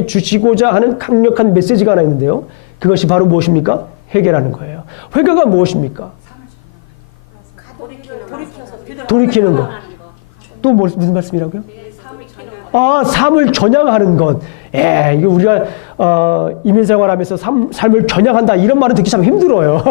주시고자 하는 강력한 메시지가 하나 있는데요. 그것이 바로 무엇입니까? 회개라는 거예요. 회개가 무엇입니까? 돌이키는 것. 또 무슨 말씀이라고요? 삶을 전향하는 것. 이거 우리가 이민생활하면서 삶을 전향한다 이런 말은 듣기 참 힘들어요.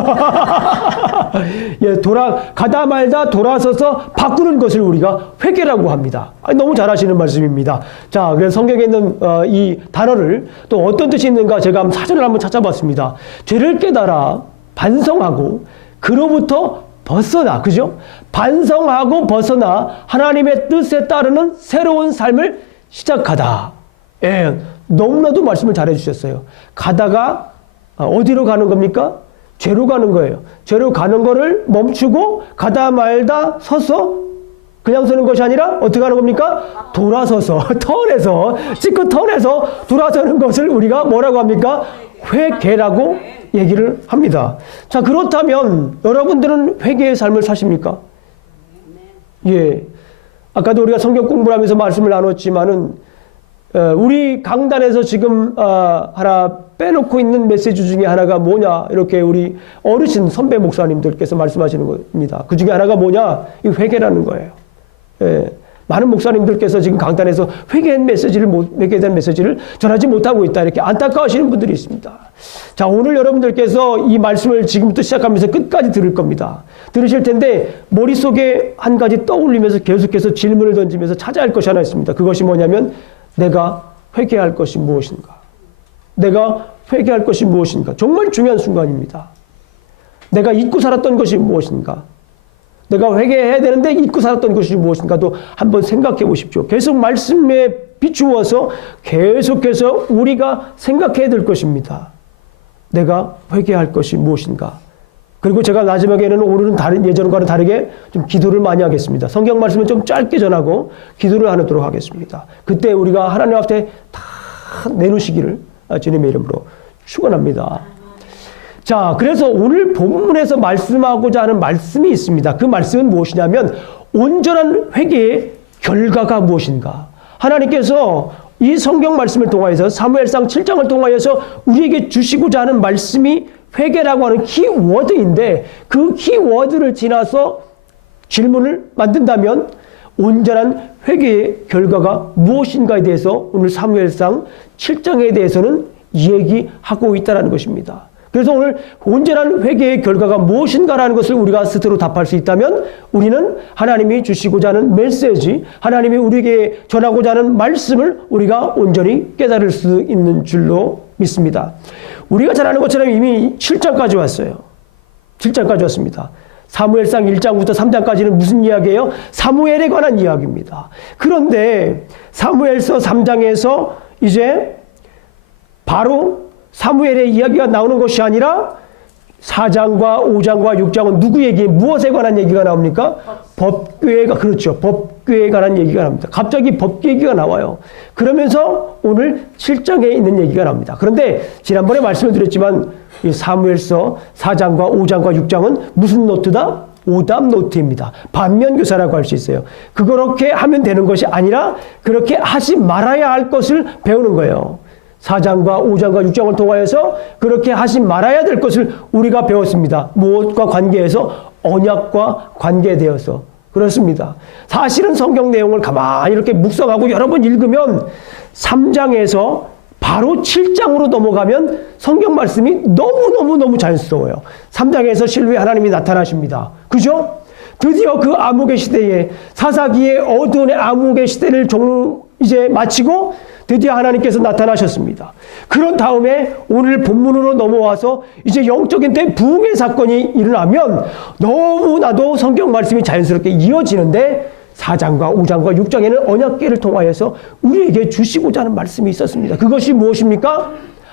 가다 말다 돌아서서 바꾸는 것을 우리가 회개라고 합니다. 너무 잘하시는 말씀입니다. 자, 그래서 성경에 있는 이 단어를 또 어떤 뜻이 있는가 제가 사전을 한번 찾아봤습니다. 죄를 깨달아 반성하고 그로부터 벗어나, 그죠? 반성하고 벗어나 하나님의 뜻에 따르는 새로운 삶을 시작하다. 너무나도 말씀을 잘해 주셨어요. 가다가 어디로 가는 겁니까? 죄로 가는 거예요. 죄로 가는 거를 멈추고 가다 말다 서서 그냥 서는 것이 아니라 어떻게 하는 겁니까? 돌아서서 찌끗 턴해서 돌아서는 것을 우리가 뭐라고 합니까? 회개라고 얘기를 합니다. 자, 그렇다면 여러분들은 회개의 삶을 사십니까? 예. 아까도 우리가 성경 공부를 하면서 말씀을 나눴지만은 우리 강단에서 지금 하나 빼놓고 있는 메시지 중에 하나가 뭐냐, 이렇게 우리 어르신 선배 목사님들께서 말씀하시는 겁니다. 그 중에 하나가 뭐냐, 이 회개라는 거예요. 많은 목사님들께서 지금 강단에서 회개에 대한 메시지를 전하지 못하고 있다, 이렇게 안타까워하시는 분들이 있습니다. 자, 오늘 여러분들께서 이 말씀을 지금부터 시작하면서 끝까지 들을 겁니다. 들으실 텐데 머릿속에 한 가지 떠올리면서 계속해서 질문을 던지면서 찾아야 할 것이 하나 있습니다. 그것이 뭐냐면 내가 회개할 것이 무엇인가? 내가 회개할 것이 무엇인가? 정말 중요한 순간입니다. 내가 잊고 살았던 것이 무엇인가? 내가 회개해야 되는데 잊고 살았던 것이 무엇인가도 한번 생각해 보십시오. 계속 말씀에 비추어서 계속해서 우리가 생각해야 될 것입니다. 내가 회개할 것이 무엇인가? 그리고 제가 마지막에는 오늘은 예전과는 다르게 좀 기도를 많이 하겠습니다. 성경 말씀은 좀 짧게 전하고 기도를 하도록 하겠습니다. 그때 우리가 하나님 앞에 다 내놓으시기를 주님의 이름으로 축원합니다. 자, 그래서 오늘 본문에서 말씀하고자 하는 말씀이 있습니다. 그 말씀은 무엇이냐면 온전한 회개의 결과가 무엇인가? 하나님께서 이 성경 말씀을 통하여서 사무엘상 7장을 통하여서 우리에게 주시고자 하는 말씀이 회개라고 하는 키워드인데 그 키워드를 지나서 질문을 만든다면 온전한 회개의 결과가 무엇인가에 대해서 오늘 사무엘상 7장에 대해서는 얘기하고 있다는 것입니다. 그래서 오늘 온전한 회개의 결과가 무엇인가라는 것을 우리가 스스로 답할 수 있다면 우리는 하나님이 주시고자 하는 메시지, 하나님이 우리에게 전하고자 하는 말씀을 우리가 온전히 깨달을 수 있는 줄로 믿습니다. 우리가 잘 아는 것처럼 이미 7장까지 왔어요. 7장까지 왔습니다. 사무엘상 1장부터 3장까지는 무슨 이야기예요? 사무엘에 관한 이야기입니다. 그런데 사무엘서 3장에서 이제 바로 사무엘의 이야기가 나오는 것이 아니라 4장과 5장과 6장은 누구 얘기, 무엇에 관한 얘기가 나옵니까? 법궤가, 그렇죠. 법궤에 관한 얘기가 나옵니다. 갑자기 법궤 얘기가 나와요. 그러면서 오늘 7장에 있는 얘기가 나옵니다. 그런데 지난번에 말씀을 드렸지만 이 사무엘서 4장과 5장과 6장은 무슨 노트다? 오답 노트입니다. 반면교사라고 할 수 있어요. 그렇게 하면 되는 것이 아니라 그렇게 하지 말아야 할 것을 배우는 거예요. 4장과 5장과 6장을 통하여서 그렇게 하지 말아야 될 것을 우리가 배웠습니다. 무엇과 관계해서? 언약과 관계되어서. 그렇습니다. 사실은 성경 내용을 가만히 이렇게 묵상하고 여러 번 읽으면 3장에서 바로 7장으로 넘어가면 성경 말씀이 너무너무 자연스러워요. 3장에서 실루의 하나님이 나타나십니다. 그죠? 드디어 그 암흑의 시대에 사사기의 어두운 암흑의 시대를 이제 마치고 드디어 하나님께서 나타나셨습니다. 그런 다음에 오늘 본문으로 넘어와서 이제 영적인 대부흥의 사건이 일어나면 너무나도 성경 말씀이 자연스럽게 이어지는데 4장과 5장과 6장에는 언약궤를 통하여서 우리에게 주시고자 하는 말씀이 있었습니다. 그것이 무엇입니까?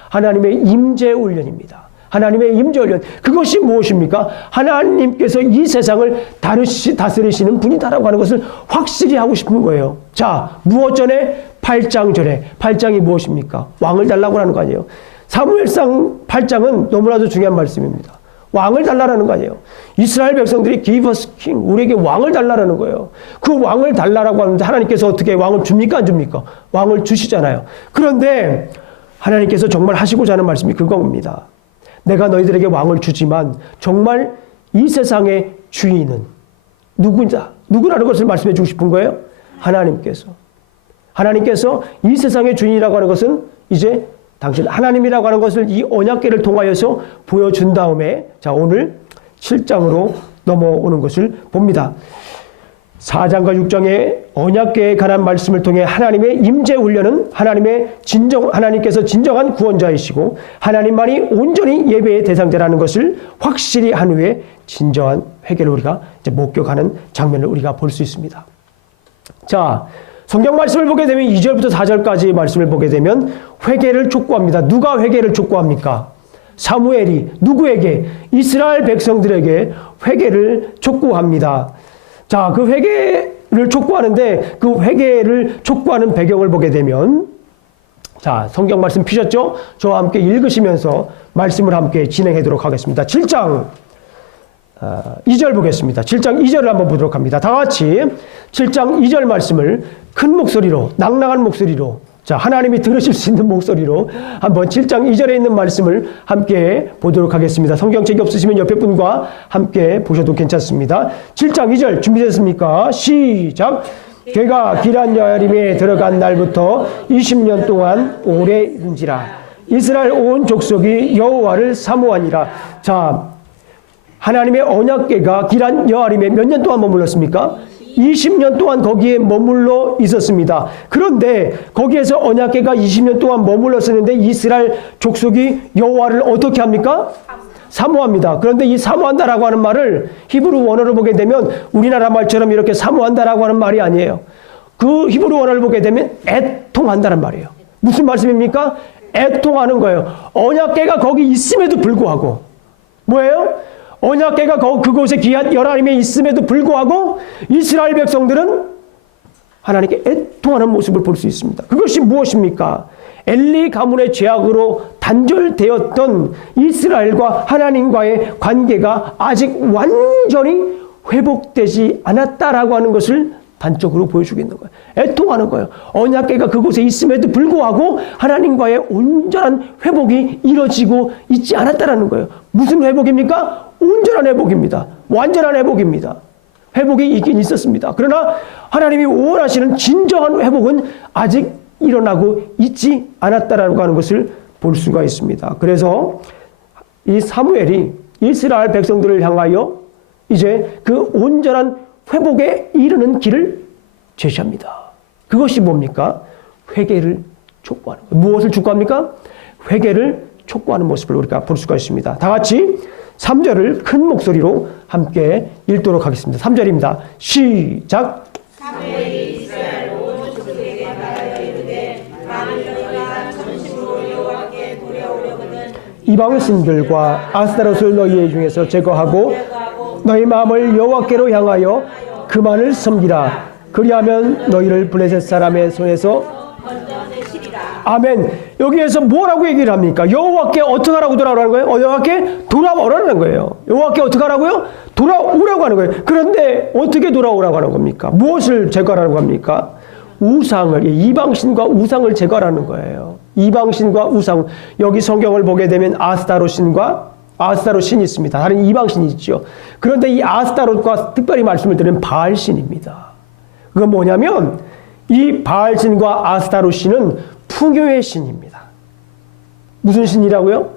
하나님의 임재 훈련입니다. 하나님의 임재 훈련. 그것이 무엇입니까? 하나님께서 이 세상을 다스리시는 분이다라고 하는 것을 확실히 하고 싶은 거예요. 자, 무엇 전에? 8장 전에. 8장이 무엇입니까? 왕을 달라고 하는 거 아니에요. 사무엘상 8장은 너무나도 중요한 말씀입니다. 왕을 달라라는 거 아니에요. 이스라엘 백성들이 give us king, 우리에게 왕을 달라라는 거예요. 그 왕을 달라라고 하는데 하나님께서 어떻게 왕을 줍니까 안 줍니까? 왕을 주시잖아요. 그런데 하나님께서 정말 하시고자 하는 말씀이 그겁니다. 내가 너희들에게 왕을 주지만 정말 이 세상의 주인은 누구라는 것을 말씀해 주고 싶은 거예요? 하나님께서 이 세상의 주인이라고 하는 것은 이제 당신 하나님이라고 하는 것을 이 언약궤를 통하여서 보여준 다음에 자 오늘 7장으로 넘어오는 것을 봅니다. 4장과 6장의 언약궤에 관한 말씀을 통해 하나님의 임재 훈련은 하나님께서 진정한 구원자이시고 하나님만이 온전히 예배의 대상자라는 것을 확실히 한 후에 진정한 회개를 우리가 이제 목격하는 장면을 우리가 볼 수 있습니다. 자, 성경 말씀을 보게 되면 2절부터 4절까지 말씀을 보게 되면 회개를 촉구합니다. 누가 회개를 촉구합니까? 사무엘이 누구에게? 이스라엘 백성들에게 회개를 촉구합니다. 자, 그 회개를 촉구하는데 그 회개를 촉구하는 배경을 보게 되면 자, 성경 말씀 피셨죠? 저와 함께 읽으시면서 말씀을 함께 진행하도록 하겠습니다. 7장 2절 보겠습니다. 7장 2절을 한번 보도록 합니다. 다 같이 7장 2절 말씀을 큰 목소리로, 낭낭한 목소리로, 자, 하나님이 들으실 수 있는 목소리로 한번 7장 2절에 있는 말씀을 함께 보도록 하겠습니다. 성경책이 없으시면 옆에 분과 함께 보셔도 괜찮습니다. 7장 2절 준비됐습니까? 시작! 걔가 기란 여아림에 들어간 날부터 20년 동안 오래 이른지라 이스라엘 온 족속이 여호와를 사모하니라. 자, 하나님의 언약궤가 기란 여아림에 몇 년 동안 머물렀습니까? 20년 동안 거기에 머물러 있었습니다. 그런데 거기에서 언약궤가 20년 동안 머물렀었는데 이스라엘 족속이 여호와를 어떻게 합니까? 사모합니다. 그런데 이 사모한다라고 하는 말을 히브리 원어를 보게 되면 우리나라 말처럼 이렇게 사모한다라고 하는 말이 아니에요. 그 히브리 원어를 보게 되면 애통한다는 말이에요. 무슨 말씀입니까? 애통하는 거예요. 언약궤가 거기 있음에도 불구하고 뭐예요? 언약궤가 그곳에 귀한 여호와님에 있음에도 불구하고 이스라엘 백성들은 하나님께 애통하는 모습을 볼 수 있습니다. 그것이 무엇입니까? 엘리 가문의 죄악으로 단절되었던 이스라엘과 하나님과의 관계가 아직 완전히 회복되지 않았다라고 하는 것을 단적으로 보여주고 있는 거예요. 애통하는 거예요. 언약궤가 그곳에 있음에도 불구하고 하나님과의 온전한 회복이 이루어지고 있지 않았다라는 거예요. 무슨 회복입니까? 온전한 회복입니다. 완전한 회복입니다. 회복이 있긴 있었습니다. 그러나 하나님이 원하시는 진정한 회복은 아직 일어나고 있지 않았다라고 하는 것을 볼 수가 있습니다. 그래서 이 사무엘이 이스라엘 백성들을 향하여 이제 그 온전한 회복에 이르는 길을 제시합니다. 그것이 뭡니까? 회개를 촉구하는 거예요. 무엇을 촉구합니까? 회개를 촉구하는 모습을 우리가 볼 수가 있습니다. 다 같이 3절을 큰 목소리로 함께 읽도록 하겠습니다. 3절입니다. 시작! 사무엘이 이스라엘 온 족속에게 말하여 이르되 만일 너희가 전심으로 여호와께 돌아오려거든 이방 신들과 아스타롯을 너희의 중에서 제거하고 너희 마음을 여호와께로 향하여 그만을 섬기라. 그리하면 너희를 블레셋 사람의 손에서 건져내시리라. 아멘. 여기에서 뭐라고 얘기를 합니까? 여호와께 어떻게 하라고 돌아오라는 거예요? 여호와께 돌아오라는 거예요. 여호와께 어떻게 하라고요? 돌아오라고 하는 거예요. 그런데 어떻게 돌아오라고 하는 겁니까? 무엇을 제거하라고 합니까? 우상을, 이방신과 우상을 제거하라는 거예요. 이방신과 우상. 여기 성경을 보게 되면 아스타롯 신이 있습니다. 다른 이방신이 있죠. 그런데 이 아스타롯과 특별히 말씀을 드리는 바알신입니다. 그건 뭐냐면 이 바알신과 아스타롯 신은 풍요의 신입니다. 무슨 신이라고요?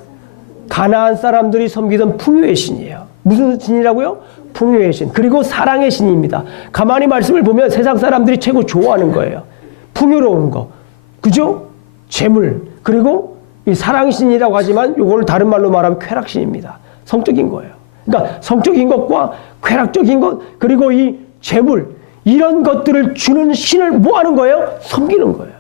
가나안 사람들이 섬기던 풍요의 신이에요. 무슨 신이라고요? 풍요의 신. 그리고 사랑의 신입니다. 가만히 말씀을 보면 세상 사람들이 최고 좋아하는 거예요. 풍요로운 거. 그죠? 재물. 그리고 이 사랑신이라고 하지만 이걸 다른 말로 말하면 쾌락신입니다. 성적인 거예요. 그러니까 성적인 것과 쾌락적인 것 그리고 이 재물 이런 것들을 주는 신을 뭐 하는 거예요? 섬기는 거예요.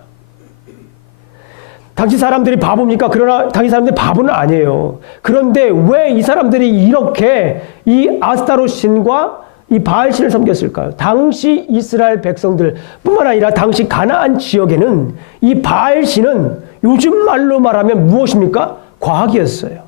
당시 사람들이 바보입니까? 그러나 당시 사람들이 바보는 아니에요. 그런데 왜 이 사람들이 이렇게 이 아스타롯 신과 이 바알 신을 섬겼을까요? 당시 이스라엘 백성들 뿐만 아니라 당시 가나안 지역에는 이 바알 신은 요즘 말로 말하면 무엇입니까? 과학이었어요.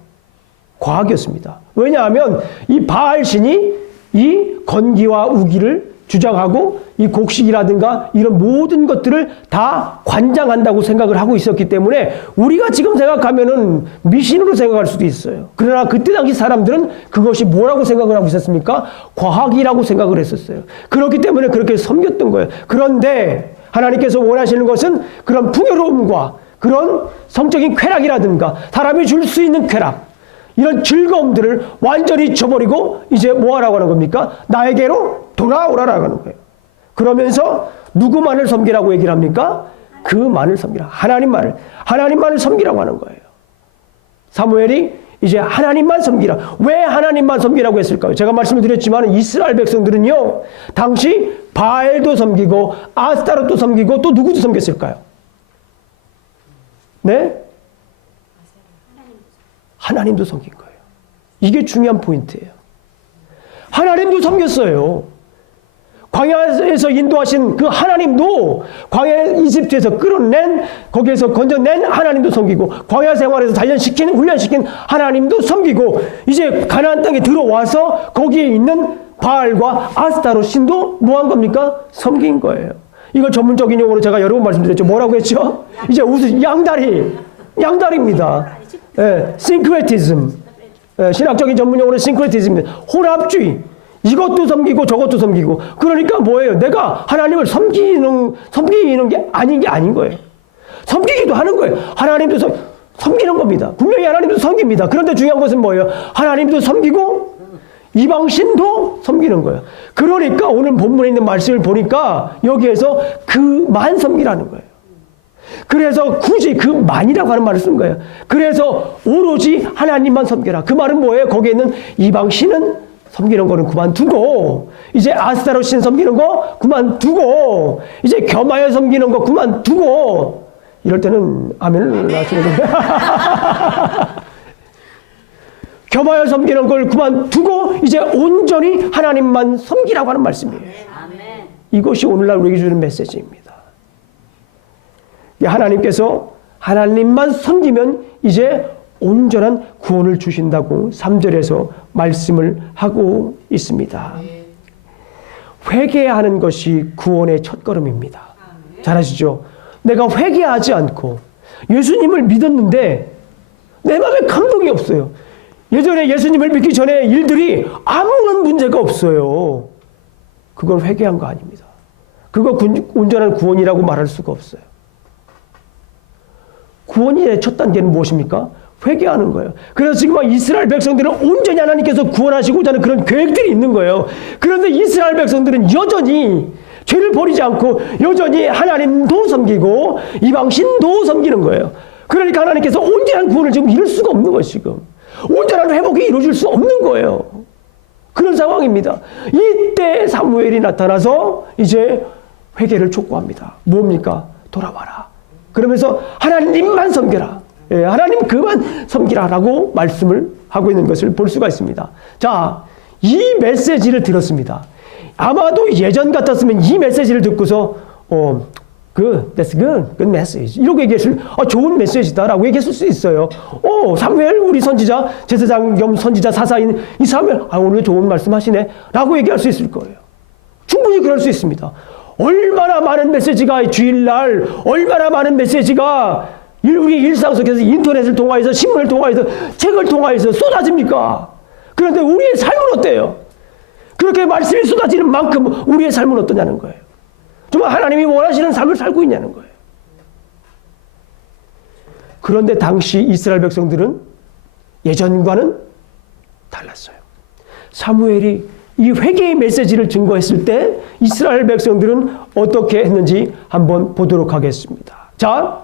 과학이었습니다. 왜냐하면 이 바알신이 이 건기와 우기를 주장하고 이 곡식이라든가 이런 모든 것들을 다 관장한다고 생각을 하고 있었기 때문에 우리가 지금 생각하면은 미신으로 생각할 수도 있어요. 그러나 그때 당시 사람들은 그것이 뭐라고 생각을 하고 있었습니까? 과학이라고 생각을 했었어요. 그렇기 때문에 그렇게 섬겼던 거예요. 그런데 하나님께서 원하시는 것은 그런 풍요로움과 그런 성적인 쾌락이라든가 사람이 줄 수 있는 쾌락, 이런 즐거움들을 완전히 잊어버리고 이제 뭐 하라고 하는 겁니까? 나에게로 돌아오라라고 하는 거예요. 그러면서 누구만을 섬기라고 얘기를 합니까? 그만을 섬기라. 하나님만을 섬기라고 하는 거예요. 사무엘이 이제 하나님만 섬기라. 왜 하나님만 섬기라고 했을까요? 제가 말씀을 드렸지만 이스라엘 백성들은요, 당시 바알도 섬기고 아스타롯도 섬기고 또 누구도 섬겼을까요? 네? 하나님도 섬긴 거예요. 이게 중요한 포인트예요. 하나님도 섬겼어요. 광야에서 인도하신 그 하나님도, 광야 이집트에서 끌어낸, 거기에서 건져낸 하나님도 섬기고, 광야 생활에서 훈련시킨 하나님도 섬기고, 이제 가나안 땅에 들어와서 거기에 있는 바알과 아스타롯 신도 뭐 한 겁니까? 섬긴 거예요. 이걸 전문적인 용어로 제가 여러 번 말씀드렸죠. 뭐라고 했죠? 이제 양다리입니다. 싱크레티즘. 신학적인 전문 용어로 싱크레티즘입니다. 혼합주의. 이것도 섬기고 저것도 섬기고. 그러니까 뭐예요? 내가 하나님을 섬기는 게 아닌 거예요. 섬기기도 하는 거예요. 하나님도 섬기는 겁니다. 분명히 하나님도 섬깁니다. 그런데 중요한 것은 뭐예요? 하나님도 섬기고 이방신도 섬기는 거예요. 그러니까 오늘 본문에 있는 말씀을 보니까 여기에서 그만 섬기라는 거예요. 그래서 굳이 그만이라고 하는 말을 쓴 거예요. 그래서 오로지 하나님만 섬겨라. 그 말은 뭐예요? 거기에 있는 이방신은 섬기는 거는 그만두고, 이제 아스타롯 신 섬기는 거 그만두고, 이제 겸하여 섬기는 거 그만두고, 이럴 때는 아멘을 하시는 거예요. 겸하여 섬기는 걸 그만두고 이제 온전히 하나님만 섬기라고 하는 말씀이에요. 이것이 오늘날 우리에게 주는 메시지입니다. 하나님께서 하나님만 섬기면 이제 온전한 구원을 주신다고 3절에서 말씀을 하고 있습니다. 회개하는 것이 구원의 첫걸음입니다. 잘 아시죠? 내가 회개하지 않고 예수님을 믿었는데 내 마음에 감동이 없어요. 예전에 예수님을 믿기 전에 일들이 아무런 문제가 없어요. 그건 회개한 거 아닙니다. 그거 온전한 구원이라고 말할 수가 없어요. 구원의 첫 단계는 무엇입니까? 회개하는 거예요. 그래서 지금 이스라엘 백성들은 온전히 하나님께서 구원하시고자 하는 그런 계획들이 있는 거예요. 그런데 이스라엘 백성들은 여전히 죄를 버리지 않고 여전히 하나님도 섬기고 이방신도 섬기는 거예요. 그러니까 하나님께서 온전한 구원을 지금 이룰 수가 없는 거예요. 지금 온전한 회복이 이루어질 수 없는 거예요. 그런 상황입니다. 이때 사무엘이 나타나서 이제 회개를 촉구합니다. 뭡니까? 돌아와라. 그러면서 하나님만 섬겨라. 하나님 그만 섬기라라고 말씀을 하고 있는 것을 볼 수가 있습니다. 자, 이 메시지를 들었습니다. 아마도 예전 같았으면 이 메시지를 듣고서 that's good message 이렇게 얘기했을 좋은 메시지다라고 얘기했을 수 있어요. 사무엘 우리 선지자 제사장 겸 선지자 사사인 이 사무엘 오늘 좋은 말씀하시네 라고 얘기할 수 있을 거예요. 충분히 그럴 수 있습니다. 얼마나 많은 메시지가 주일날 얼마나 많은 메시지가 우리 일상 속에서 인터넷을 통하여서 신문을 통하여서 책을 통하여서 쏟아집니까? 그런데 우리의 삶은 어때요? 그렇게 말씀이 쏟아지는 만큼 우리의 삶은 어떠냐는 거예요. 정말 하나님이 원하시는 삶을 살고 있냐는 거예요. 그런데 당시 이스라엘 백성들은 예전과는 달랐어요. 사무엘이 이 회개의 메시지를 증거했을 때 이스라엘 백성들은 어떻게 했는지 한번 보도록 하겠습니다. 자,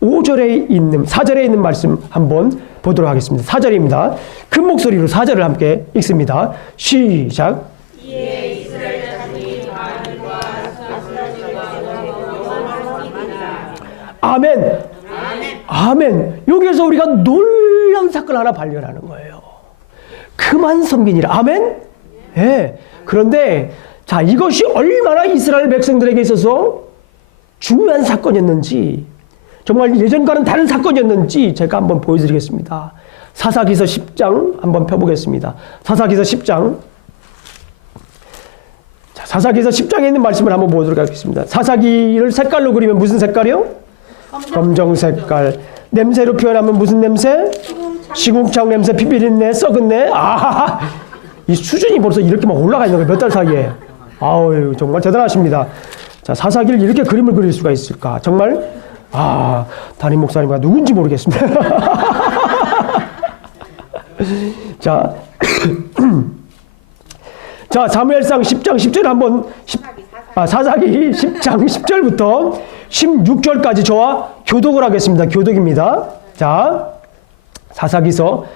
4절에 있는 말씀 한번 보도록 하겠습니다. 4절입니다. 큰 목소리로 4절을 함께 읽습니다. 시작. 아멘. 아멘. 여기에서 우리가 놀라운 사건 하나 발견하는 거예요. 그만 섬기니라. 아멘. 네. 그런데 자, 이것이 얼마나 이스라엘 백성들에게 있어서 중요한 사건이었는지, 정말 예전과는 다른 사건이었는지 제가 한번 보여드리겠습니다. 사사기서 10장 한번 펴보겠습니다. 사사기서 10장. 자, 사사기서 10장에 있는 말씀을 한번 보도록 하겠습니다. 사사기를 색깔로 그리면 무슨 색깔이요? 검정 색깔. 냄새로 표현하면 무슨 냄새? 시궁창 냄새, 피비린내, 썩은내. 아, 이 수준이 벌써 이렇게 막 올라가 있는 거예요. 몇 달 사이에. 아우, 정말 대단하십니다. 자, 사사기를 이렇게 그림을 그릴 수가 있을까? 정말, 담임 목사님과 누군지 모르겠습니다. 자, 자, 사무엘상 10장 10절 한번, 사사기 10장 10절부터 16절까지 저와 교독을 하겠습니다. 교독입니다. 자, 사사기서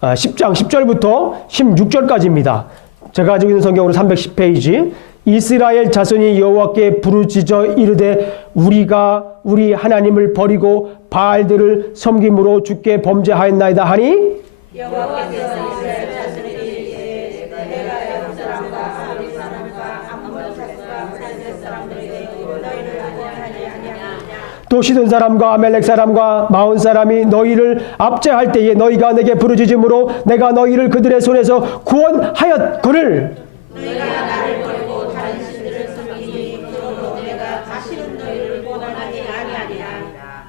10장 10절부터 16절까지입니다. 제가 가지고 있는 성경으로 310페이지. 이스라엘 자손이 여호와께 부르짖어 이르되 우리가 우리 하나님을 버리고 바알들을 섬김으로 주께 범죄하였나이다 하니 여호와께서 이스라엘 자손에게 내가 애굽 사람과 아람 사람과 암몬 사람과 갈렙 사람들에게 너희를 구원하지 아니하냐. 또 시돈 사람과 아멜렉 사람과 마온 사람이 너희를 압제할 때에 너희가 내게 부르짖음으로 내가 너희를 그들의 손에서 구원하였거늘 너희가 나를 버리고 다른 신들을 섬기니 그러므로 내가 다시는 너희를 구원하지 아니하리라.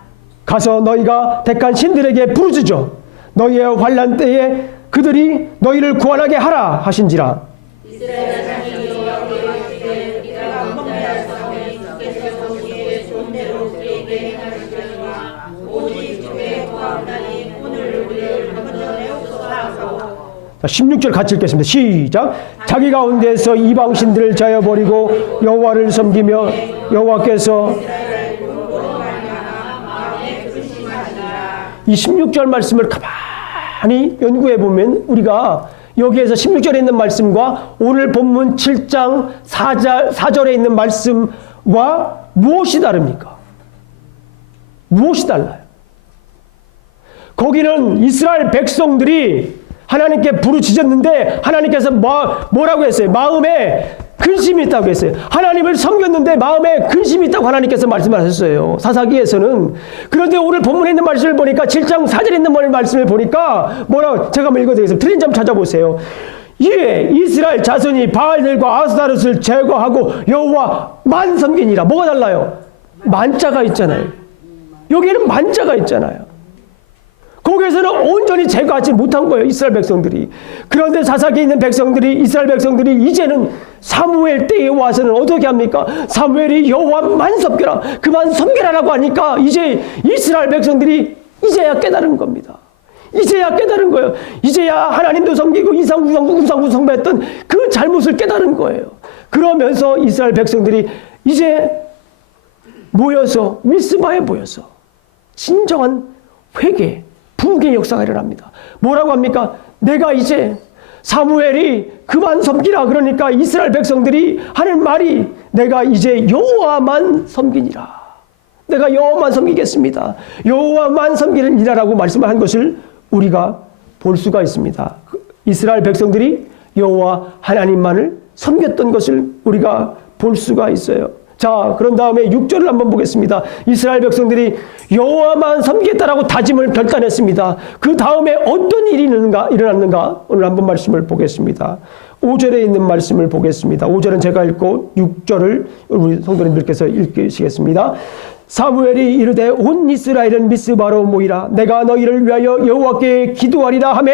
가서 너희가 택한 신들에게 부르짖어 너희의 환난 때에 그들이 너희를 구원하게 하라 하신지라. 이스라엘 자손이 여호와께 이르되 내가 범죄하였사오니 주께서 우리에게 좋은 대로 우리에게 행하시려니와 오직 주의 구하옵나니 오늘 우리를 한번 내옵소서 하사오. 자, 16절 같이 읽겠습니다. 시작. 자기 가운데서 이방 신들을 자여버리고 여호와를 섬기며 여호와께서 이 16절 말씀을 가만히 연구해 보면 우리가 여기에서 16절에 있는 말씀과 오늘 본문 7장 4절에 있는 말씀과 무엇이 다릅니까? 무엇이 달라요? 거기는 이스라엘 백성들이 하나님께 부르짖었는데 하나님께서 뭐라고 했어요? 마음에 근심이 있다고 했어요. 하나님을 섬겼는데 마음에 근심이 있다고 하나님께서 말씀하셨어요. 사사기에서는. 그런데 오늘 본문에 있는 말씀을 보니까 7장 4절에 있는 말씀을 보니까 뭐라고 제가 한번 읽어드리겠습니다. 틀린 점 찾아보세요. 이에 이스라엘 자손이 바알들과 아스타롯을 제거하고 여호와만 섬기니라. 뭐가 달라요? 만자가 있잖아요. 여기에는 만자가 있잖아요. 거기에서는 온전히 제거하지 못한 거예요. 이스라엘 백성들이. 그런데 사사기에 있는 백성들이 이스라엘 백성들이 이제는 사무엘 때에 와서는 어떻게 합니까? 사무엘이 여호와만 섬겨라. 그만 섬겨라라고 하니까 이제 이스라엘 백성들이 이제야 깨달은 겁니다. 이제야 깨달은 거예요. 이제야 하나님도 섬기고 우상도 섬겼던 그 잘못을 깨달은 거예요. 그러면서 이스라엘 백성들이 이제 모여서 미스바에 모여서 진정한 회개 부흥의 역사가 일어납니다. 뭐라고 합니까? 내가 이제 사무엘이 그만 섬기라 그러니까 이스라엘 백성들이 하는 말이 내가 이제 여호와만 섬기니라. 내가 여호와만 섬기겠습니다. 여호와만 섬기니라라고 말씀을 한 것을 우리가 볼 수가 있습니다. 이스라엘 백성들이 여호와 하나님만을 섬겼던 것을 우리가 볼 수가 있어요. 자, 그런 다음에 6절을 한번 보겠습니다. 이스라엘 백성들이 여호와만 섬기겠다라고 다짐을 결단했습니다. 그 다음에 어떤 일이 일어났는가 오늘 한번 말씀을 보겠습니다. 5절에 있는 말씀을 보겠습니다. 5절은 제가 읽고 6절을 우리 성도님들께서 읽으시겠습니다. 사무엘이 이르되 온 이스라엘은 미스바로 모이라. 내가 너희를 위하여 여호와께 기도하리라 하며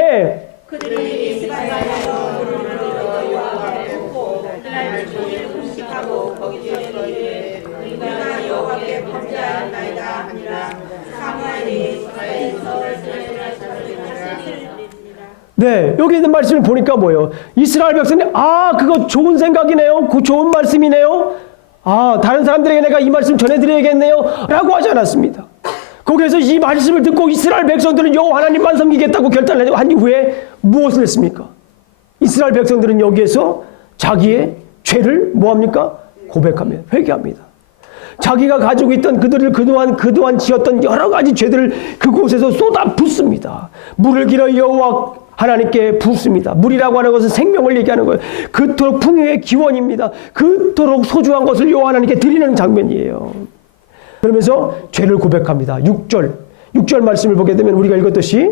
그들이 미스바에서 물을 들어 여호와께 붓고 그날 종일 금식하고 거기서 이르되 우리가 여호와께 범죄하였나이다 하니라. 사무엘이 이스라엘에서 이스라엘 자손이 다스리니라. 네, 여기 있는 말씀을 보니까 뭐예요? 이스라엘 백성이 그거 좋은 생각이네요. 그 좋은 말씀이네요. 다른 사람들에게 내가 이 말씀 전해드려야겠네요. 라고 하지 않았습니다. 거기에서 이 말씀을 듣고 이스라엘 백성들은 여호와 하나님만 섬기겠다고 결단을 한 이후에 무엇을 했습니까? 이스라엘 백성들은 여기에서 자기의 죄를 뭐합니까? 고백하며 회개합니다. 자기가 가지고 있던 그들을 그동안 지었던 여러 가지 죄들을 그곳에서 쏟아 붓습니다. 물을 길어 여호와 하나님께 붓습니다. 물이라고 하는 것은 생명을 얘기하는 거예요. 그토록 풍요의 기원입니다. 그토록 소중한 것을 여호와 하나님께 드리는 장면이에요. 그러면서 죄를 고백합니다. 6절 말씀을 보게 되면 우리가 읽었듯이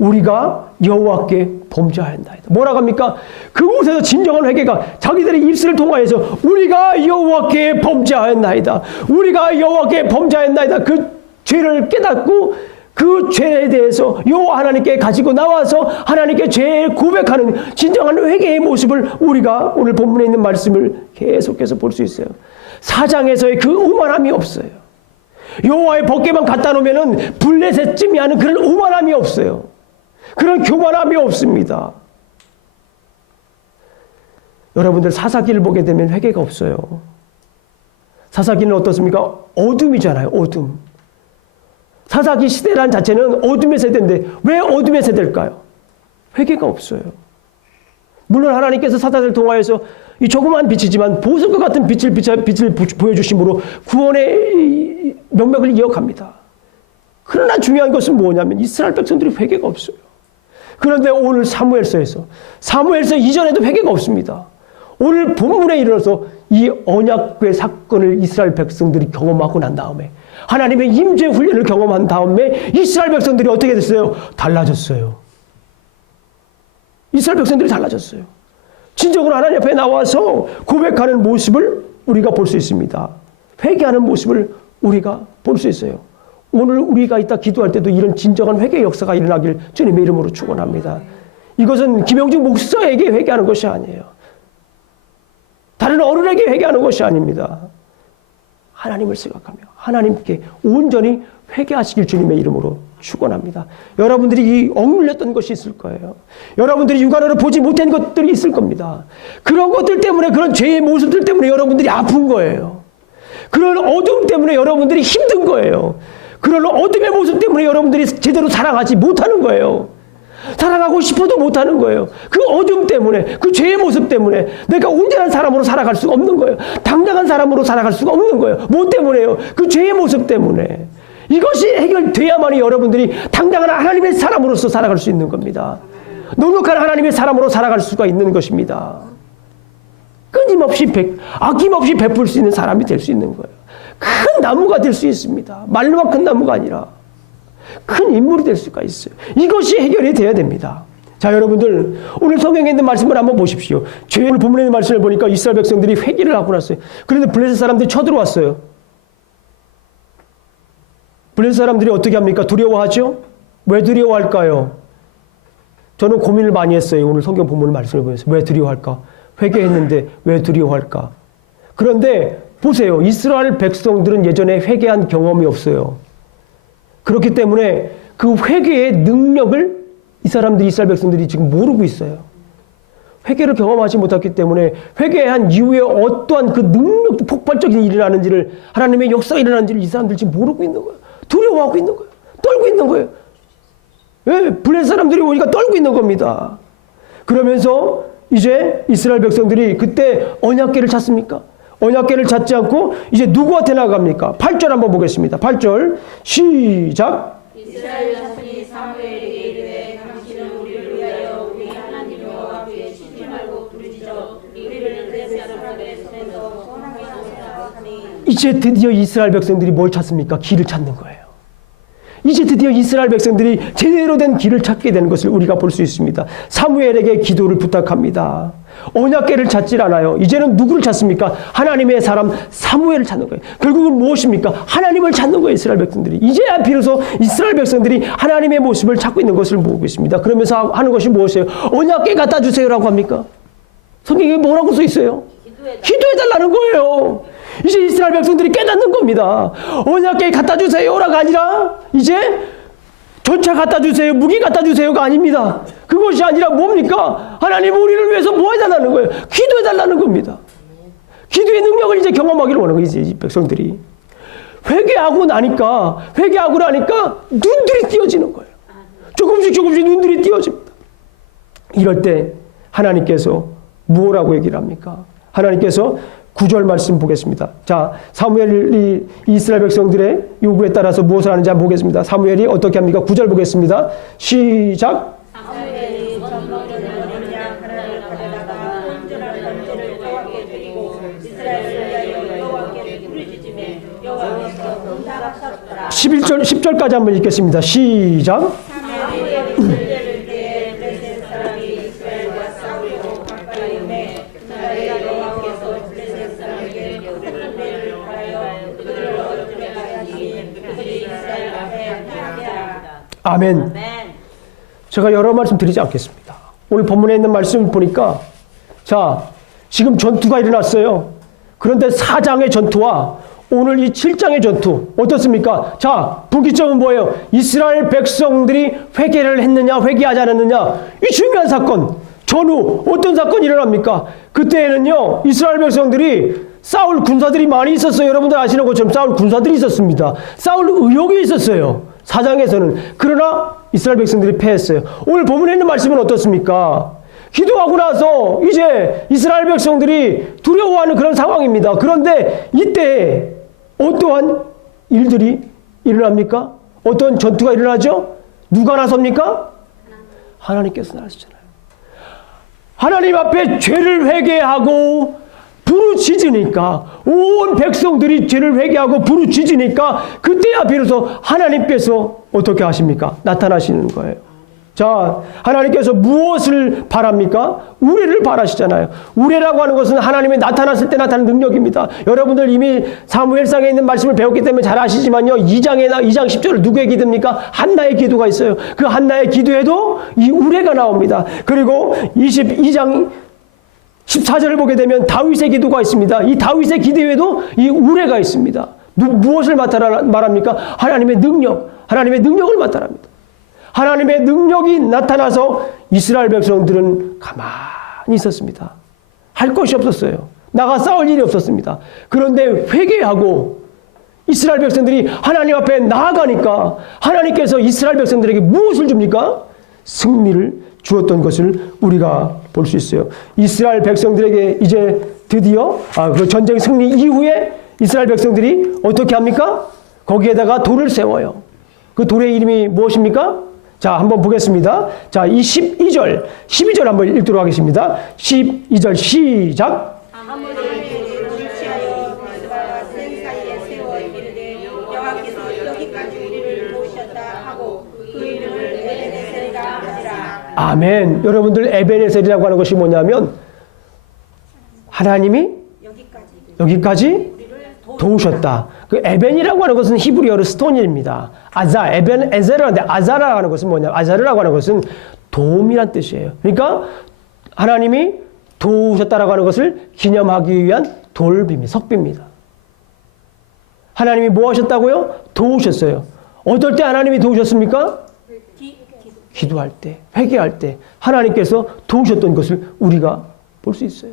우리가 여호와께 범죄하였나이다. 뭐라고 합니까? 그곳에서 진정한 회개가 자기들의 입술을 통하여서 우리가 여호와께 범죄하였나이다. 우리가 여호와께 범죄하였나이다. 그 죄를 깨닫고 그 죄에 대해서 여호와 하나님께 가지고 나와서 하나님께 죄 고백하는 진정한 회개의 모습을 우리가 오늘 본문에 있는 말씀을 계속해서 볼 수 있어요. 사장에서의 그 오만함이 없어요. 여호와의 법궤만 갖다 놓으면은 블레셋쯤이 하는 그런 오만함이 없어요. 그런 교만함이 없습니다. 여러분들 사사기를 보게 되면 회개가 없어요. 사사기는 어떻습니까? 어둠이잖아요. 어둠. 사사기 시대란 자체는 어둠의 세대인데 왜 어둠의 세대일까요? 회개가 없어요. 물론 하나님께서 사사들을 통하여서 이 조그만 빛이지만 보석과 같은 빛을 보여주심으로 구원의 명맥을 이어갑니다. 그러나 중요한 것은 뭐냐면 이스라엘 백성들이 회개가 없어요. 그런데 오늘 사무엘서에서 이전에도 회개가 없습니다. 오늘 본문에 이르러서 이 언약궤 사건을 이스라엘 백성들이 경험하고 난 다음에 하나님의 임재 훈련을 경험한 다음에 이스라엘 백성들이 어떻게 됐어요? 달라졌어요. 이스라엘 백성들이 달라졌어요. 진정으로 하나님 앞에 나와서 고백하는 모습을 우리가 볼 수 있습니다. 회개하는 모습을 우리가 볼 수 있어요. 오늘 우리가 이따 기도할 때도 이런 진정한 회개 역사가 일어나길 주님의 이름으로 축원합니다. 이것은 김영중 목사에게 회개하는 것이 아니에요. 다른 어른에게 회개하는 것이 아닙니다. 하나님을 생각하며 하나님께 온전히 회개하시길 주님의 이름으로 축원합니다. 여러분들이 이 억눌렸던 것이 있을 거예요. 여러분들이 육안으로 보지 못한 것들이 있을 겁니다. 그런 것들 때문에 그런 죄의 모습들 때문에 여러분들이 아픈 거예요. 그런 어둠 때문에 여러분들이 힘든 거예요. 그런 어둠의 모습 때문에 여러분들이 제대로 살아가지 못하는 거예요. 살아가고 싶어도 못하는 거예요. 그 어둠 때문에, 그 죄의 모습 때문에 내가 온전한 사람으로 살아갈 수가 없는 거예요. 당당한 사람으로 살아갈 수가 없는 거예요. 뭐 때문에요? 그 죄의 모습 때문에. 이것이 해결돼야만이 여러분들이 당당한 하나님의 사람으로서 살아갈 수 있는 겁니다. 넉넉한 하나님의 사람으로 살아갈 수가 있는 것입니다. 끊임없이 아낌없이 베풀 수 있는 사람이 될 수 있는 거예요. 큰 나무가 될 수 있습니다. 말로만 큰 나무가 아니라 큰 인물이 될 수가 있어요. 이것이 해결이 돼야 됩니다. 자, 여러분들 오늘 성경에 있는 말씀을 한번 보십시오. 오늘 본문에 있는 말씀을 보니까 이스라엘 백성들이 회개를 하고 났어요. 그런데 블레셋 사람들이 쳐들어왔어요. 블레셋 사람들이 어떻게 합니까? 두려워하죠? 왜 두려워할까요? 저는 고민을 많이 했어요. 오늘 성경 본문 말씀을 보면서 왜 두려워할까? 회개했는데 왜 두려워할까? 그런데 보세요. 이스라엘 백성들은 예전에 회개한 경험이 없어요. 그렇기 때문에 그 회개의 능력을 이스라엘 백성들이 지금 모르고 있어요. 회개를 경험하지 못했기 때문에 회개한 이후에 어떠한 그 능력도 폭발적인 일이 일어나는지를 하나님의 역사가 일어나는지를 이 사람들이 지금 모르고 있는 거예요. 두려워하고 있는 거예요. 떨고 있는 거예요. 왜? 블레셋 사람들이 오니까 떨고 있는 겁니다. 그러면서 이제 이스라엘 백성들이 그때 언약궤를 찾습니까? 언약궤를 찾지 않고 이제 누구한테 나갑니까? 8절 한번 보겠습니다. 8절 시작. 이스라엘 자손이 사무엘에게 이르되 당신은 우리를 위하여 우리 하나님 여호와께 치지 말고 부르짖어 우리를 블레셋 손에서 구원하게 하소서 하니 이제 드디어 이스라엘 백성들이 뭘 찾습니까? 길을 찾는 거예요. 이제 드디어 이스라엘 백성들이 제대로 된 길을 찾게 되는 것을 우리가 볼 수 있습니다. 사무엘에게 기도를 부탁합니다. 언약궤를 찾질 않아요. 이제는 누구를 찾습니까? 하나님의 사람 사무엘을 찾는 거예요. 결국은 무엇입니까? 하나님을 찾는 거예요. 이스라엘 백성들이. 이제야 비로소 이스라엘 백성들이 하나님의 모습을 찾고 있는 것을 보고 있습니다. 그러면서 하는 것이 무엇이에요? 언약궤 갖다 주세요라고 합니까? 성경에 뭐라고 써 있어요? 기도해달라는 거예요. 이제 이스라엘 백성들이 깨닫는 겁니다. 언약궤 갖다 주세요라가 아니라 이제 전차 갖다 주세요, 무기 갖다 주세요가 아닙니다. 그것이 아니라 뭡니까? 하나님 우리를 위해서 뭐 해달라는 거예요? 기도해달라는 겁니다. 기도의 능력을 이제 경험하기를 원하는 거예요. 이제 이 백성들이. 회개하고 나니까 눈들이 띄어지는 거예요. 조금씩 눈들이 띄어집니다. 이럴 때 하나님께서 무엇라고 얘기를 합니까? 하나님께서 9절 말씀 보겠습니다. 자, 사무엘이 이스라엘 백성들의 요구에 따라서 무엇을 하는지 한번 보겠습니다. 사무엘이 어떻게 합니까? 9절 보겠습니다. 시작. 사무엘이 전먹이는 하나를 가져다가 온전한 번제를 여호와께 드리고 이스라엘을 위하여 여호와께 부르짖으매 여호와께서 응답하셨더라. 10절까지 한번 읽겠습니다. 시작. 그때를 때에 블레셋 사람이 이스라엘과 싸우려고 가까이 오매 그날에 여호와께서 블레셋 사람에게 큰 배를 하여 그들을 어떻게 하였으니 그들이 이스라엘 앞에 패하리라. 아멘. 제가 여러 말씀 드리지 않겠습니다. 오늘 본문에 있는 말씀을 보니까 자, 지금 전투가 일어났어요. 그런데 4장의 전투와 오늘 이 7장의 전투 어떻습니까? 자, 분기점은 뭐예요? 이스라엘 백성들이 회개를 했느냐 회개하지 않았느냐, 이 중요한 사건. 전후 어떤 사건이 일어납니까? 그때에는요 이스라엘 백성들이 싸울 군사들이 많이 있었어요. 여러분들 아시는 것처럼 싸울 군사들이 있었습니다. 싸울 의욕이 있었어요. 4장에서는. 그러나 이스라엘 백성들이 패했어요. 오늘 본문에 있는 말씀은 어떻습니까? 기도하고 나서 이제 이스라엘 백성들이 두려워하는 그런 상황입니다. 그런데 이때 어떠한 일들이 일어납니까? 어떤 전투가 일어나죠? 누가 나섭니까? 하나님께서 나서잖아요. 하나님 앞에 죄를 회개하고 부르짖으니까, 온 백성들이 죄를 회개하고 부르짖으니까 그때야 비로소 하나님께서 어떻게 하십니까? 나타나시는 거예요. 자, 하나님께서 무엇을 바랍니까? 우레를 바라시잖아요. 우레라고 하는 것은 하나님이 나타났을 때 나타나는 능력입니다. 여러분들 이미 사무엘상에 있는 말씀을 배웠기 때문에 잘 아시지만요. 2장 10절을 누구의 기도입니까? 한나의 기도가 있어요. 그 한나의 기도에도 이 우레가 나옵니다. 그리고 22장 14절을 보게 되면 다윗의 기도가 있습니다. 이 다윗의 기도에도 이 우레가 있습니다. 무엇을 말합니까? 하나님의 능력, 하나님의 능력을 나타납니다. 하나님의 능력이 나타나서 이스라엘 백성들은 가만히 있었습니다. 할 것이 없었어요. 나가 싸울 일이 없었습니다. 그런데 회개하고 이스라엘 백성들이 하나님 앞에 나아가니까 하나님께서 이스라엘 백성들에게 무엇을 줍니까? 승리를 주었던 것을 우리가 볼 수 있어요. 이스라엘 백성들에게 이제 드디어 그 전쟁 승리 이후에 이스라엘 백성들이 어떻게 합니까? 거기에다가 돌을 세워요. 그 돌의 이름이 무엇입니까? 자, 한번 보겠습니다. 자, 이 12절 한번 읽도록 하겠습니다. 12절 시작. 아무도 우리를 취하여 미스바와 센 사이에 세워 이르되 여호와께서 여기까지 우리를 도우셨다 하고 그 이름을 에베네셀이라 하니라. 아멘. 여러분들 에베네셀이라고 하는 것이 뭐냐면 하나님이 여기까지 도우셨다. 그 에벤이라고 하는 것은 히브리어로 스톤입니다. 아자, 에벤, 에제라인데 아자라고 하는 것은 뭐냐? 아자르라고 하는 것은 도움이란 뜻이에요. 그러니까 하나님이 도우셨다라고 하는 것을 기념하기 위한 돌빔이 석비입니다. 하나님이 뭐 하셨다고요? 도우셨어요. 어떨 때 하나님이 도우셨습니까? 기도할 때, 회개할 때 하나님께서 도우셨던 것을 우리가 볼 수 있어요.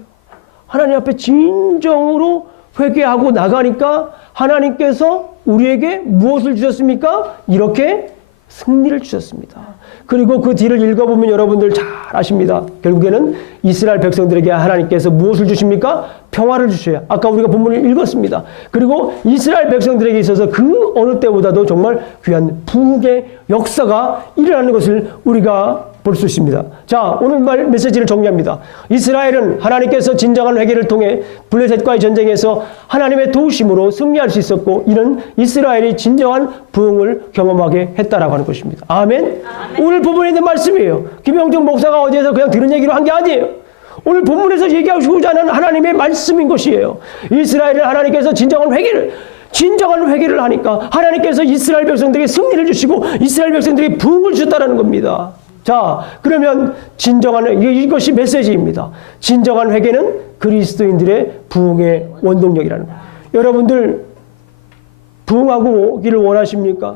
하나님 앞에 진정으로 회개하고 나가니까 하나님께서 우리에게 무엇을 주셨습니까? 이렇게 승리를 주셨습니다. 그리고 그 뒤를 읽어보면 여러분들 잘 아십니다. 결국에는 이스라엘 백성들에게 하나님께서 무엇을 주십니까? 평화를 주셔요. 아까 우리가 본문을 읽었습니다. 그리고 이스라엘 백성들에게 있어서 그 어느 때보다도 정말 귀한 부흥의 역사가 일어나는 것을 우리가 볼 수 있습니다. 자, 오늘 메시지를 정리합니다. 이스라엘은 하나님께서 진정한 회개를 통해 블레셋과의 전쟁에서 하나님의 도우심으로 승리할 수 있었고, 이는 이스라엘이 진정한 부흥을 경험하게 했다라고 하는 것입니다. 아멘. 오늘 본문에 있는 말씀이에요. 김영정 목사가 어디에서 그냥 들은 얘기로 한 게 아니에요. 오늘 본문에서 얘기하고자 하는 하나님의 말씀인 것이에요. 이스라엘은 하나님께서 진정한 회개를 하니까 하나님께서 이스라엘 백성들에게 승리를 주시고 이스라엘 백성들에게 부흥을 주셨다는 겁니다. 자, 그러면 이것이 메시지입니다. 진정한 회개는 그리스도인들의 부흥의 원동력이라는 거예요. 여러분들 부흥하고 오기를 원하십니까?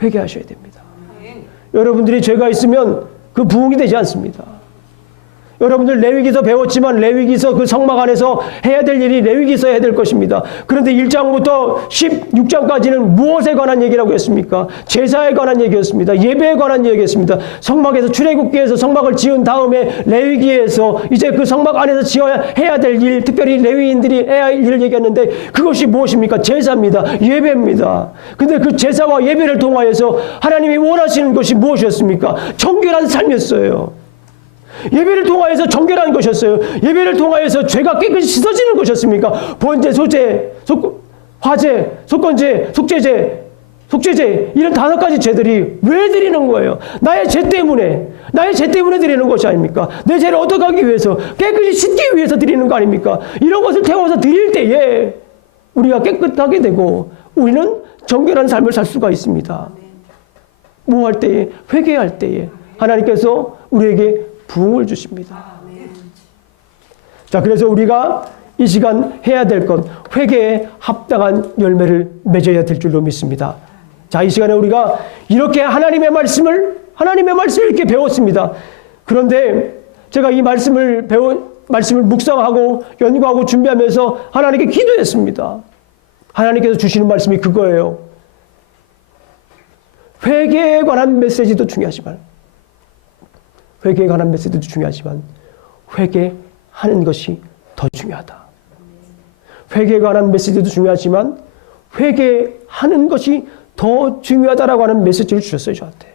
회개하셔야 됩니다. 여러분들이 죄가 있으면 그 부흥이 되지 않습니다. 여러분들 레위기서 배웠지만 레위기서 그 성막 안에서 해야 될 일이 레위기서 해야 될 것입니다. 그런데 1장부터 16장까지는 무엇에 관한 얘기라고 했습니까? 제사에 관한 얘기였습니다. 예배에 관한 얘기였습니다. 성막에서 출애굽기에서 성막을 지은 다음에 레위기에서 이제 그 성막 안에서 해야 될 일, 특별히 레위인들이 해야 할 일을 얘기했는데 그것이 무엇입니까? 제사입니다. 예배입니다. 근데 그 제사와 예배를 통하여서 하나님이 원하시는 것이 무엇이었습니까? 정결한 삶이었어요. 예배를 통하여서 정결한 것이었어요. 예배를 통하여서 죄가 깨끗이 씻어지는 것이었습니까? 번제, 소제, 화제, 속건제, 속죄제, 속죄제, 이런 5가지 죄들이 왜 드리는 거예요? 나의 죄 때문에 드리는 것이 아닙니까? 내 죄를 얻어가기 위해서, 깨끗이 씻기 위해서 드리는 거 아닙니까? 이런 것을 태워서 드릴 때에 우리가 깨끗하게 되고 우리는 정결한 삶을 살 수가 있습니다. 뭐 할 때에? 회개할 때에 하나님께서 우리에게 부흥을 주십니다. 자, 그래서 우리가 이 시간 해야 될 것, 회개에 합당한 열매를 맺어야 될 줄로 믿습니다. 자, 이 시간에 우리가 이렇게 하나님의 말씀을 이렇게 배웠습니다. 그런데 제가 이 말씀을 묵상하고 연구하고 준비하면서 하나님께 기도했습니다. 하나님께서 주시는 말씀이 그거예요. 회개에 관한 메시지도 중요하지만 회개하는 것이 더 중요하다. 회개에 관한 메시지도 중요하지만 회개하는 것이 더 중요하다라고 하는 메시지를 주셨어요, 저한테.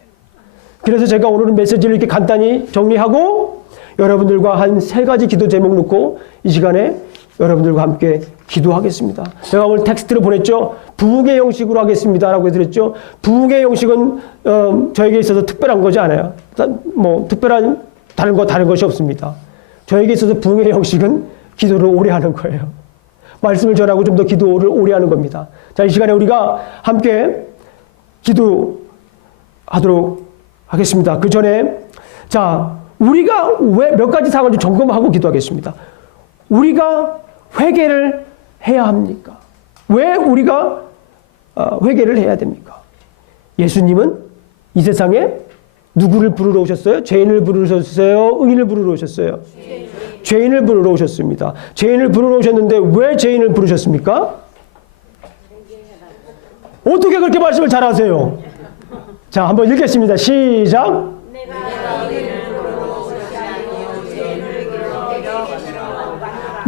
그래서 제가 오늘은 메시지를 이렇게 간단히 정리하고 여러분들과 한 3가지 기도 제목 놓고 이 시간에 여러분들과 함께 기도하겠습니다. 제가 오늘 텍스트를 보냈죠. 부흥의 형식으로 하겠습니다라고 해드렸죠. 부흥의 형식은 저에게 있어서 특별한 거지 않아요. 뭐 특별한 다른 것이 없습니다. 저에게 있어서 부흥의 형식은 기도를 오래 하는 거예요. 말씀을 전하고 좀 더 기도를 오래 하는 겁니다. 자, 이 시간에 우리가 함께 기도하도록 하겠습니다. 그 전에 자, 우리가 왜 몇 가지 사항을 좀 점검하고 기도하겠습니다. 우리가 회개를 해야 합니까? 왜 우리가 회개를 해야 됩니까? 예수님은 이 세상에 누구를 부르러 오셨어요? 죄인을 부르러 오셨어요? 의인을 부르러 오셨어요? 죄인을 부르러 오셨습니다. 죄인을 부르러 오셨는데 왜 죄인을 부르셨습니까? 어떻게 그렇게 말씀을 잘하세요? 자, 한번 읽겠습니다. 시작.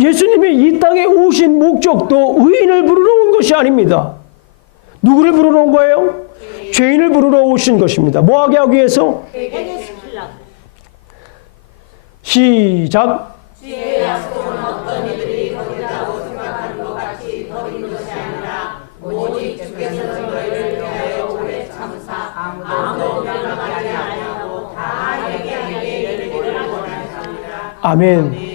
예수님이 이 땅에 오신 목적도 의인을 부르러 온 것이 아닙니다. 누구를 부르러 온 거예요? 죄인을 부르러 오신 것입니다. 뭐 하게 하기 위해서? 시작. 주의 약속은 어떤 이들이 거짓다고 생각하는 것 같이 버린 것이 아니라 오직 주께서 저희를 위하여 오래 참으사 아무도 변함하지 아니하고 다 회개하게 이르기를 원하십니다. 아멘.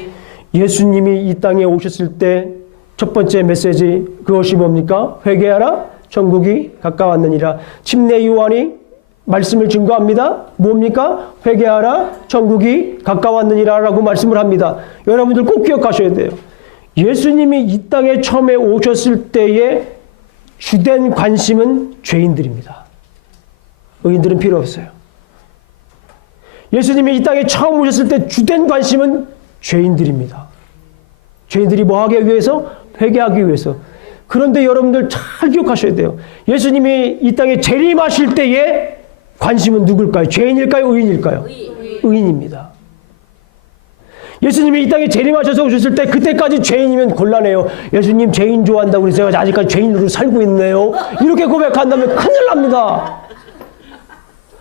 예수님이 이 땅에 오셨을 때 첫 번째 메시지 그것이 뭡니까? 회개하라 천국이 가까웠느니라. 침례 요한이 말씀을 증거합니다. 뭡니까? 회개하라 천국이 가까웠느니라 라고 말씀을 합니다. 여러분들 꼭 기억하셔야 돼요. 예수님이 이 땅에 처음에 오셨을 때의 주된 관심은 죄인들입니다. 의인들은 필요 없어요. 예수님이 이 땅에 처음 오셨을 때 주된 관심은 죄인들입니다. 죄인들이 뭐 하기 위해서? 회개하기 위해서. 그런데 여러분들 잘 기억하셔야 돼요. 예수님이 이 땅에 재림하실 때의 관심은 누굴까요? 죄인일까요? 의인일까요? 의인입니다. 예수님이 이 땅에 재림하셔서 오셨을 때 그때까지 죄인이면 곤란해요. 예수님 죄인 좋아한다고 해서 제가 아직까지 죄인으로 살고 있네요. 이렇게 고백한다면 큰일 납니다.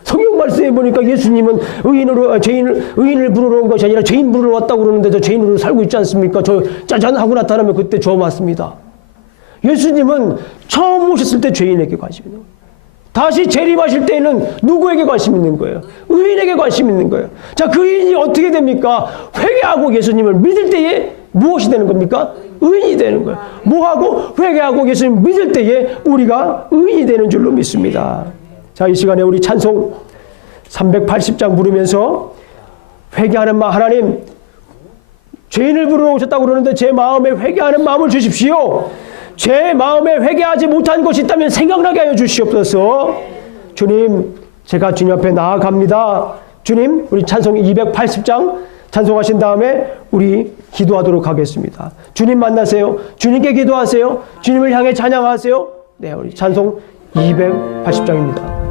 성경 말씀에 보니까 예수님은 의인을 부르러 온 것이 아니라 죄인 부르러 왔다고 그러는데 저 죄인으로 살고 있지 않습니까? 저 짜잔 하고 나타나면 그때 저 맞습니다. 예수님은 처음 오셨을 때 죄인에게 관심이 있는 거예요. 다시 재림하실 때에는 누구에게 관심 있는 거예요? 의인에게 관심 있는 거예요. 자, 그 의인이 어떻게 됩니까? 회개하고 예수님을 믿을 때에 무엇이 되는 겁니까? 의인이 되는 거예요. 뭐하고? 회개하고 예수님을 믿을 때에 우리가 의인이 되는 줄로 믿습니다. 자, 이 시간에 우리 찬송 380장 부르면서 회개하는 마음, 하나님 죄인을 부르러 오셨다고 그러는데 제 마음에 회개하는 마음을 주십시오. 제 마음에 회개하지 못한 것이 있다면 생각나게 하여 주시옵소서. 주님, 제가 주님 앞에 나아갑니다. 주님, 우리 찬송 280장 찬송하신 다음에 우리 기도하도록 하겠습니다. 주님 만나세요. 주님께 기도하세요. 주님을 향해 찬양하세요. 네, 우리 찬송 280장입니다.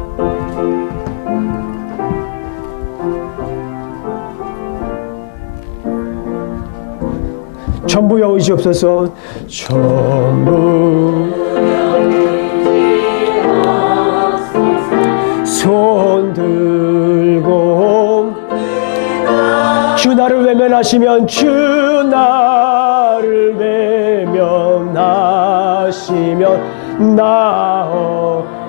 전부여 의지옵소서. 전부 손 들고 주 나를 외면하시면 주 나를 외면하시면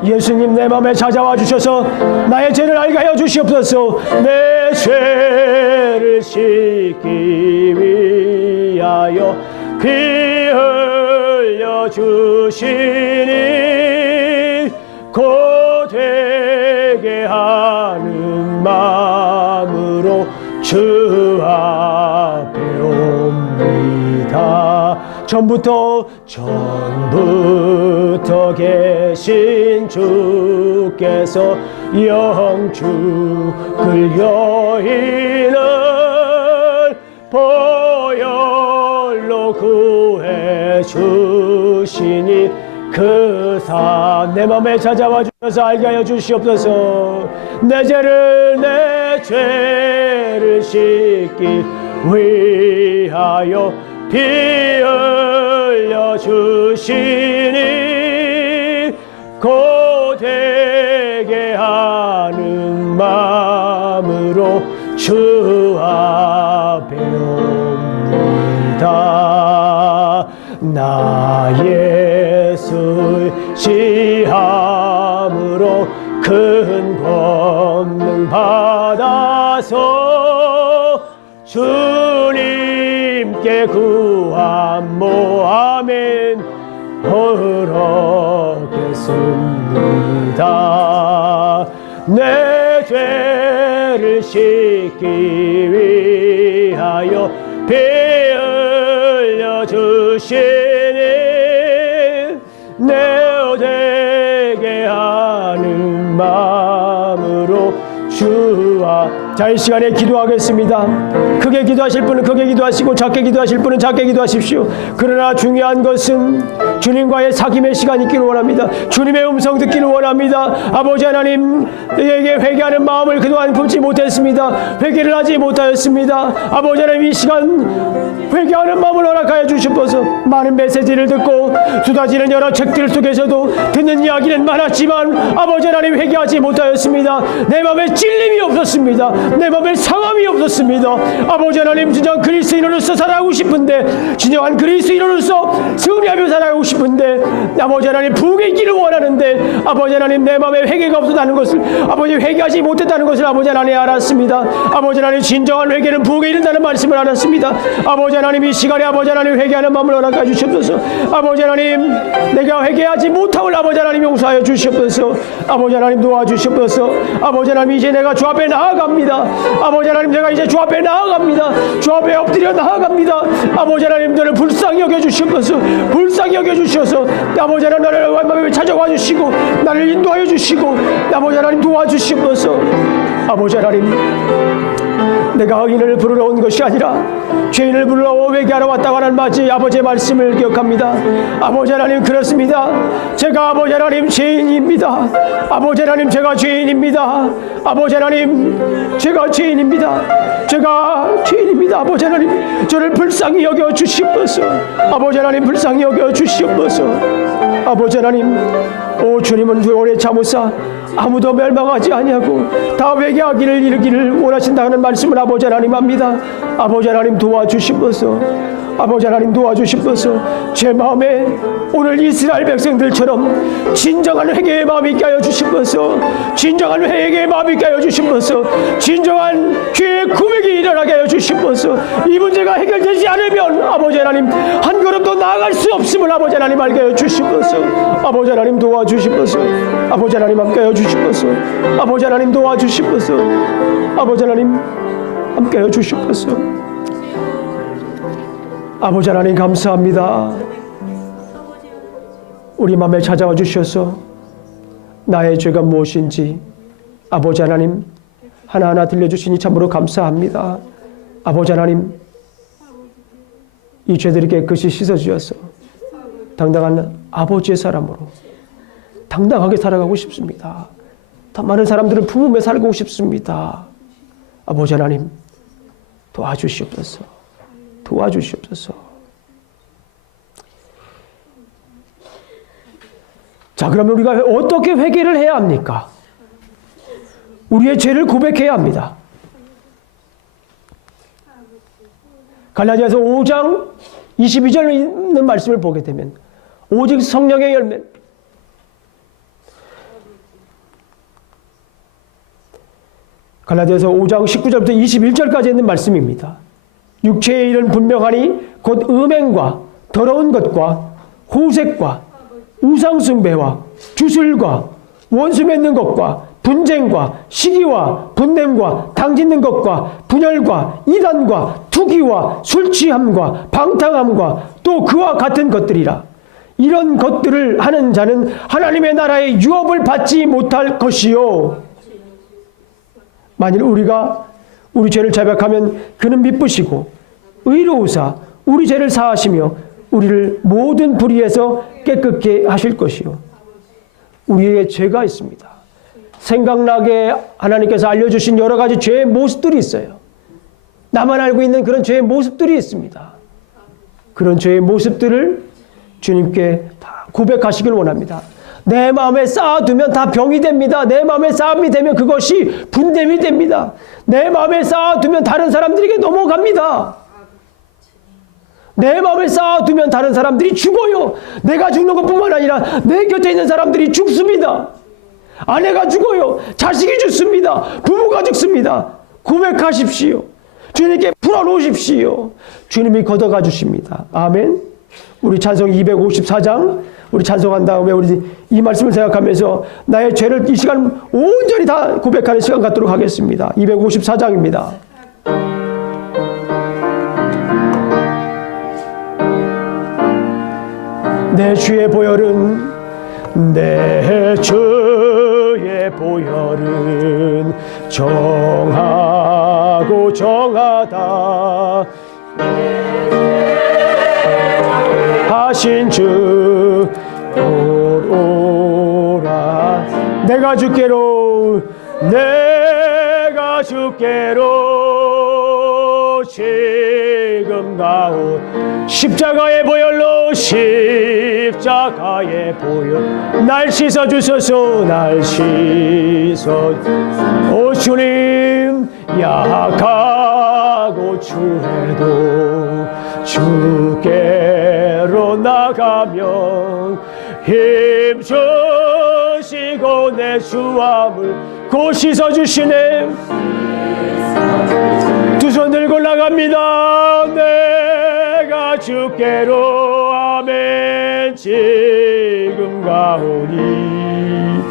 예수님 내 마음에 찾아와 주셔서 나의 죄를 알게 하여 주시옵소서. 내 죄를 씻기 위하여 피 흘려 주시니 고되게 하는 마음으로 주 앞에 옵니다. 전부터 계신 주께서 영축을 여인을 보혈로 구해 주시니 그 삶 내 맘에 찾아와 주셔서 알게 하여 주시옵소서. 내 죄를 씻기 위하여 피 흘려 주시니 고되게 하는 마음으로 주 앞에 옵니다. 나의 수시함으로 큰 권능 받아서 주님께 구함 모아멘 얻겠습니다. 내 죄를 씻기 위하여 피 흘려 주시니 내 되게 하는 마음으로 주와 자, 이 시간에 기도하겠습니다. 크게 기도하실 분은 크게 기도하시고 작게 기도하실 분은 작게 기도하십시오. 그러나 중요한 것은 주님과의 사귐의 시간이 있기를 원합니다. 주님의 음성 듣기를 원합니다. 아버지 하나님, 내게 회개하는 마음을 그동안 품지 못했습니다. 회개를 하지 못하였습니다. 아버지 하나님, 이 시간 회개하는 마음을 허락하여 주시옵소서. 많은 메시지를 듣고 쏟아지는 여러 책들 속에서도 듣는 이야기는 많았지만 아버지 하나님 회개하지 못하였습니다. 내 마음에 찔림이 없었습니다. 내 마음에 상함이 없었습니다. 아버지 하나님, 진정한 그리스도인으로서 살아가고 싶은데, 진정한 그리스도인으로서 승리하며 살아가고 싶은데, 아버지 하나님 부흥의 길을 원하는데 아버지 하나님 내 마음에 회개가 없었다는 것을, 아버지 회개하지 못했다는 것을 아버지 하나님 알았습니다. 아버지 하나님, 진정한 회개는 부흥에 이른다는 말씀을 알았습니다. 아버지 하나님, 이 시간에 아버지 하나님 회개하는 마음을 허락해 주시옵소서. 아버지 하나님, 내가 회개하지 못함을 아버지 하나님 용서하여 주시옵소서. 아버지 하나님 도와주시옵소서. 아버지 하나님, 이제 내가 주 앞에 나아갑니다. 아버지 하나님, 내가 이제 주 앞에 나아갑니다. 주 앞에 엎드려 나아갑니다. 아버지 하나님, 너를 불쌍히 여겨주시옵소서. 불쌍히 여겨주셔서 아버지 하나님, 나를 찾아와 주시고 나를 인도하여 주시고 아버지 하나님 도와주시옵소서. 아버지 하나님, 내가 의인을 부르러 온 것이 아니라 죄인을 부르러 회개하러 왔다고 하는 맞이 아버지의 말씀을 기억합니다. 아버지 하나님, 그렇습니다. 제가 아버지 하나님 죄인입니다. 아버지 하나님, 제가 죄인입니다. 아버지 하나님, 제가 죄인입니다. 제가 죄인입니다. 아버지 하나님, 저를 불쌍히 여겨 주시옵소서. 아버지 하나님, 불쌍히 여겨 주시옵소서. 아버지 하나님, 오 주님은 오래 참으사 아무도 멸망하지 아니하고 다 회개하기를 이르기를 원하신다는 말씀을 아버지 하나님 합니다. 아버지 하나님 도와주시옵소서. 아버지 하나님 도와주시옵소서. 제 마음에 오늘 이스라엘 백성들처럼 진정한 회개의 마음이 있게 하여 주시옵소서. 진정한 회개의 마음이 있게 하여 주시옵소서. 진정한 죄의 고백이 일어나게 하여 주시옵소서. 이 문제가 해결되지 않으면 아버지 하나님 한 걸음 더 나아갈 수 없음을 아버지 하나님 알게 하여 주시옵소서. 아버지 하나님 도와주시옵소서. 아버지 하나님 함께 하여 주시옵소서. 아버지 하나님 도와주시옵소서. 아버지 하나님 함께 하여 주시옵소서. 아버지 하나님 감사합니다. 우리 마음에 찾아와 주셔서 나의 죄가 무엇인지 아버지 하나님 하나하나 들려주시니 참으로 감사합니다. 아버지 하나님, 이 죄들이 깨끗이 씻어주셔서 당당한 아버지의 사람으로 당당하게 살아가고 싶습니다. 더 많은 사람들을 품으며 살고 싶습니다. 아버지 하나님 도와주시옵소서. 도와주시옵소서. 자, 그러면 우리가 어떻게 회개를 해야 합니까? 우리의 죄를 고백해야 합니다. 갈라디아서 5장 22절에 있는 말씀을 보게 되면 오직 성령의 열매, 갈라디아서 5장 19절부터 21절까지 있는 말씀입니다. 육체의 일은 분명하니 곧 음행과 더러운 것과 호색과 우상숭배와 주술과 원수 맺는 것과 분쟁과 시기와 분냄과 당짓는 것과 분열과 이단과 투기와 술취함과 방탕함과 또 그와 같은 것들이라. 이런 것들을 하는 자는 하나님의 나라의 유업을 받지 못할 것이요. 만일 우리가 우리 죄를 자백하면 그는 미쁘시고 의로우사 우리 죄를 사하시며 우리를 모든 불의에서 깨끗게 하실 것이요. 우리에게 죄가 있습니다. 생각나게 하나님께서 알려주신 여러 가지 죄의 모습들이 있어요. 나만 알고 있는 그런 죄의 모습들이 있습니다. 그런 죄의 모습들을 주님께 다 고백하시길 원합니다. 내 마음에 쌓아두면 다 병이 됩니다. 내 마음에 쌓음이 되면 그것이 분됨이 됩니다. 내 마음에 쌓아두면 다른 사람들에게 넘어갑니다. 내 마음에 쌓아두면 다른 사람들이 죽어요. 내가 죽는 것뿐만 아니라 내 곁에 있는 사람들이 죽습니다. 아내가 죽어요. 자식이 죽습니다. 부부가 죽습니다. 고백하십시오. 주님께 풀어놓으십시오. 주님이 걷어가 주십니다. 아멘. 우리 찬송 254장 우리 찬송한 다음에 우리 이 말씀을 생각하면서 나의 죄를 이 시간 온전히 다 고백하는 시간 갖도록 하겠습니다. 254장입니다. 내 주의 보혈은 내 주의 보혈은 정하고 정하다 하신 주 오라. 내가 주께로 지금 가오 십자가의 보혈로 십자가의 보혈 날 씻어 주소서. 날 씻어 오 주님. 약하고 추해도 주께로 나가면 힘주시고 내 주함을 곧 씻어주시네. 두 손 들고 나갑니다. 내가 주께로 아멘. 지금 가오니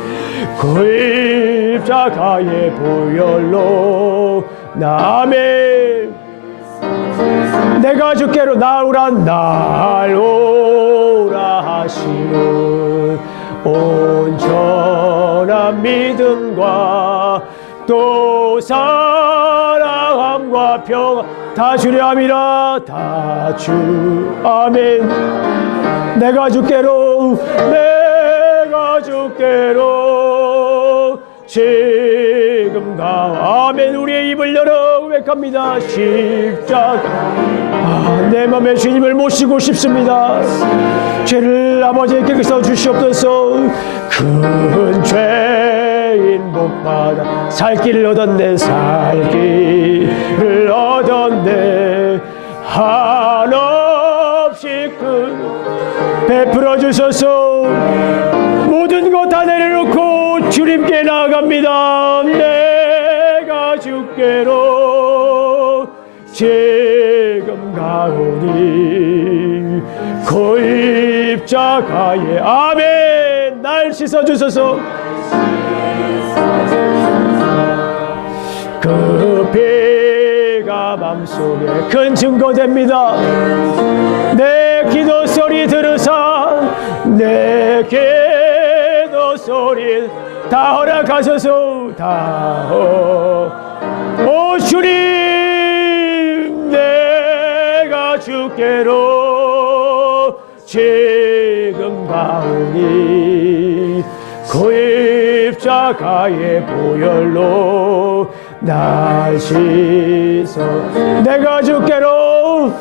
그 십자가의 보혈로 아멘. 내가 주께로 나오라 하시는 온전한 믿음과 또 사랑함과 평안 다 주려 함이라. 다 주 아멘. 내가 주께로 지금 가 아멘. 우리의 입을 열어 고백합니다. 십자가 내 맘에 주님을 모시고 싶습니다. 죄를 아버지께 써 주시옵소서. 큰 죄인 복받아 살 길을 얻었네. 살 길을 얻었네. 한없이 큰 베풀어 주소서. 모든 것 다 내려놓고 주님께 나아갑니다. 내가 주께로 지금 가오니 그 십자가에 아멘. 날 씻어주소서. 그 피가 맘속에 큰 증거됩니다. 내 기도 소리 들으사 내 기도 소리 다 허락하소서. 오 주님. 내가 주께로 지금 가오니 그 십자가의 보혈로 날 씻어. 내가 주께로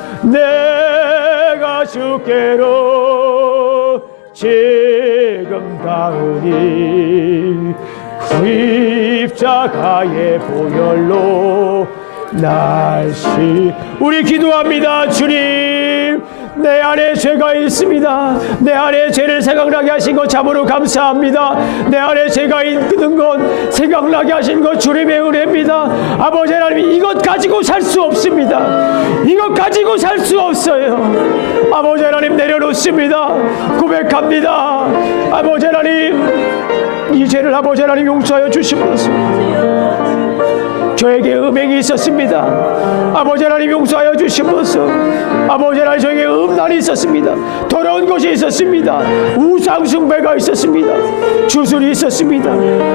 지금 가오니 그 십자가의 보혈로 날 씻어. 우리 기도합니다. 주님. 내 안에 죄가 있습니다. 내 안에 죄를 생각나게 하신 것 참으로 감사합니다. 내 안에 죄가 있는 것 생각나게 하신 것 주님의 은혜입니다. 아버지 하나님, 이것 가지고 살 수 없습니다. 이것 가지고 살 수 없어요. 아버지 하나님, 내려놓습니다. 고백합니다. 아버지 하나님, 이 죄를 아버지 하나님 용서하여 주시옵소서. 저에게 음행이 있었습니다. 아버지 하나님 용서하여 주시옵소서. 아버지 하나님, 저에게 음란이 있었습니다. 더러운 것이 있었습니다. 우상 숭배가 있었습니다. 주술이 있었습니다.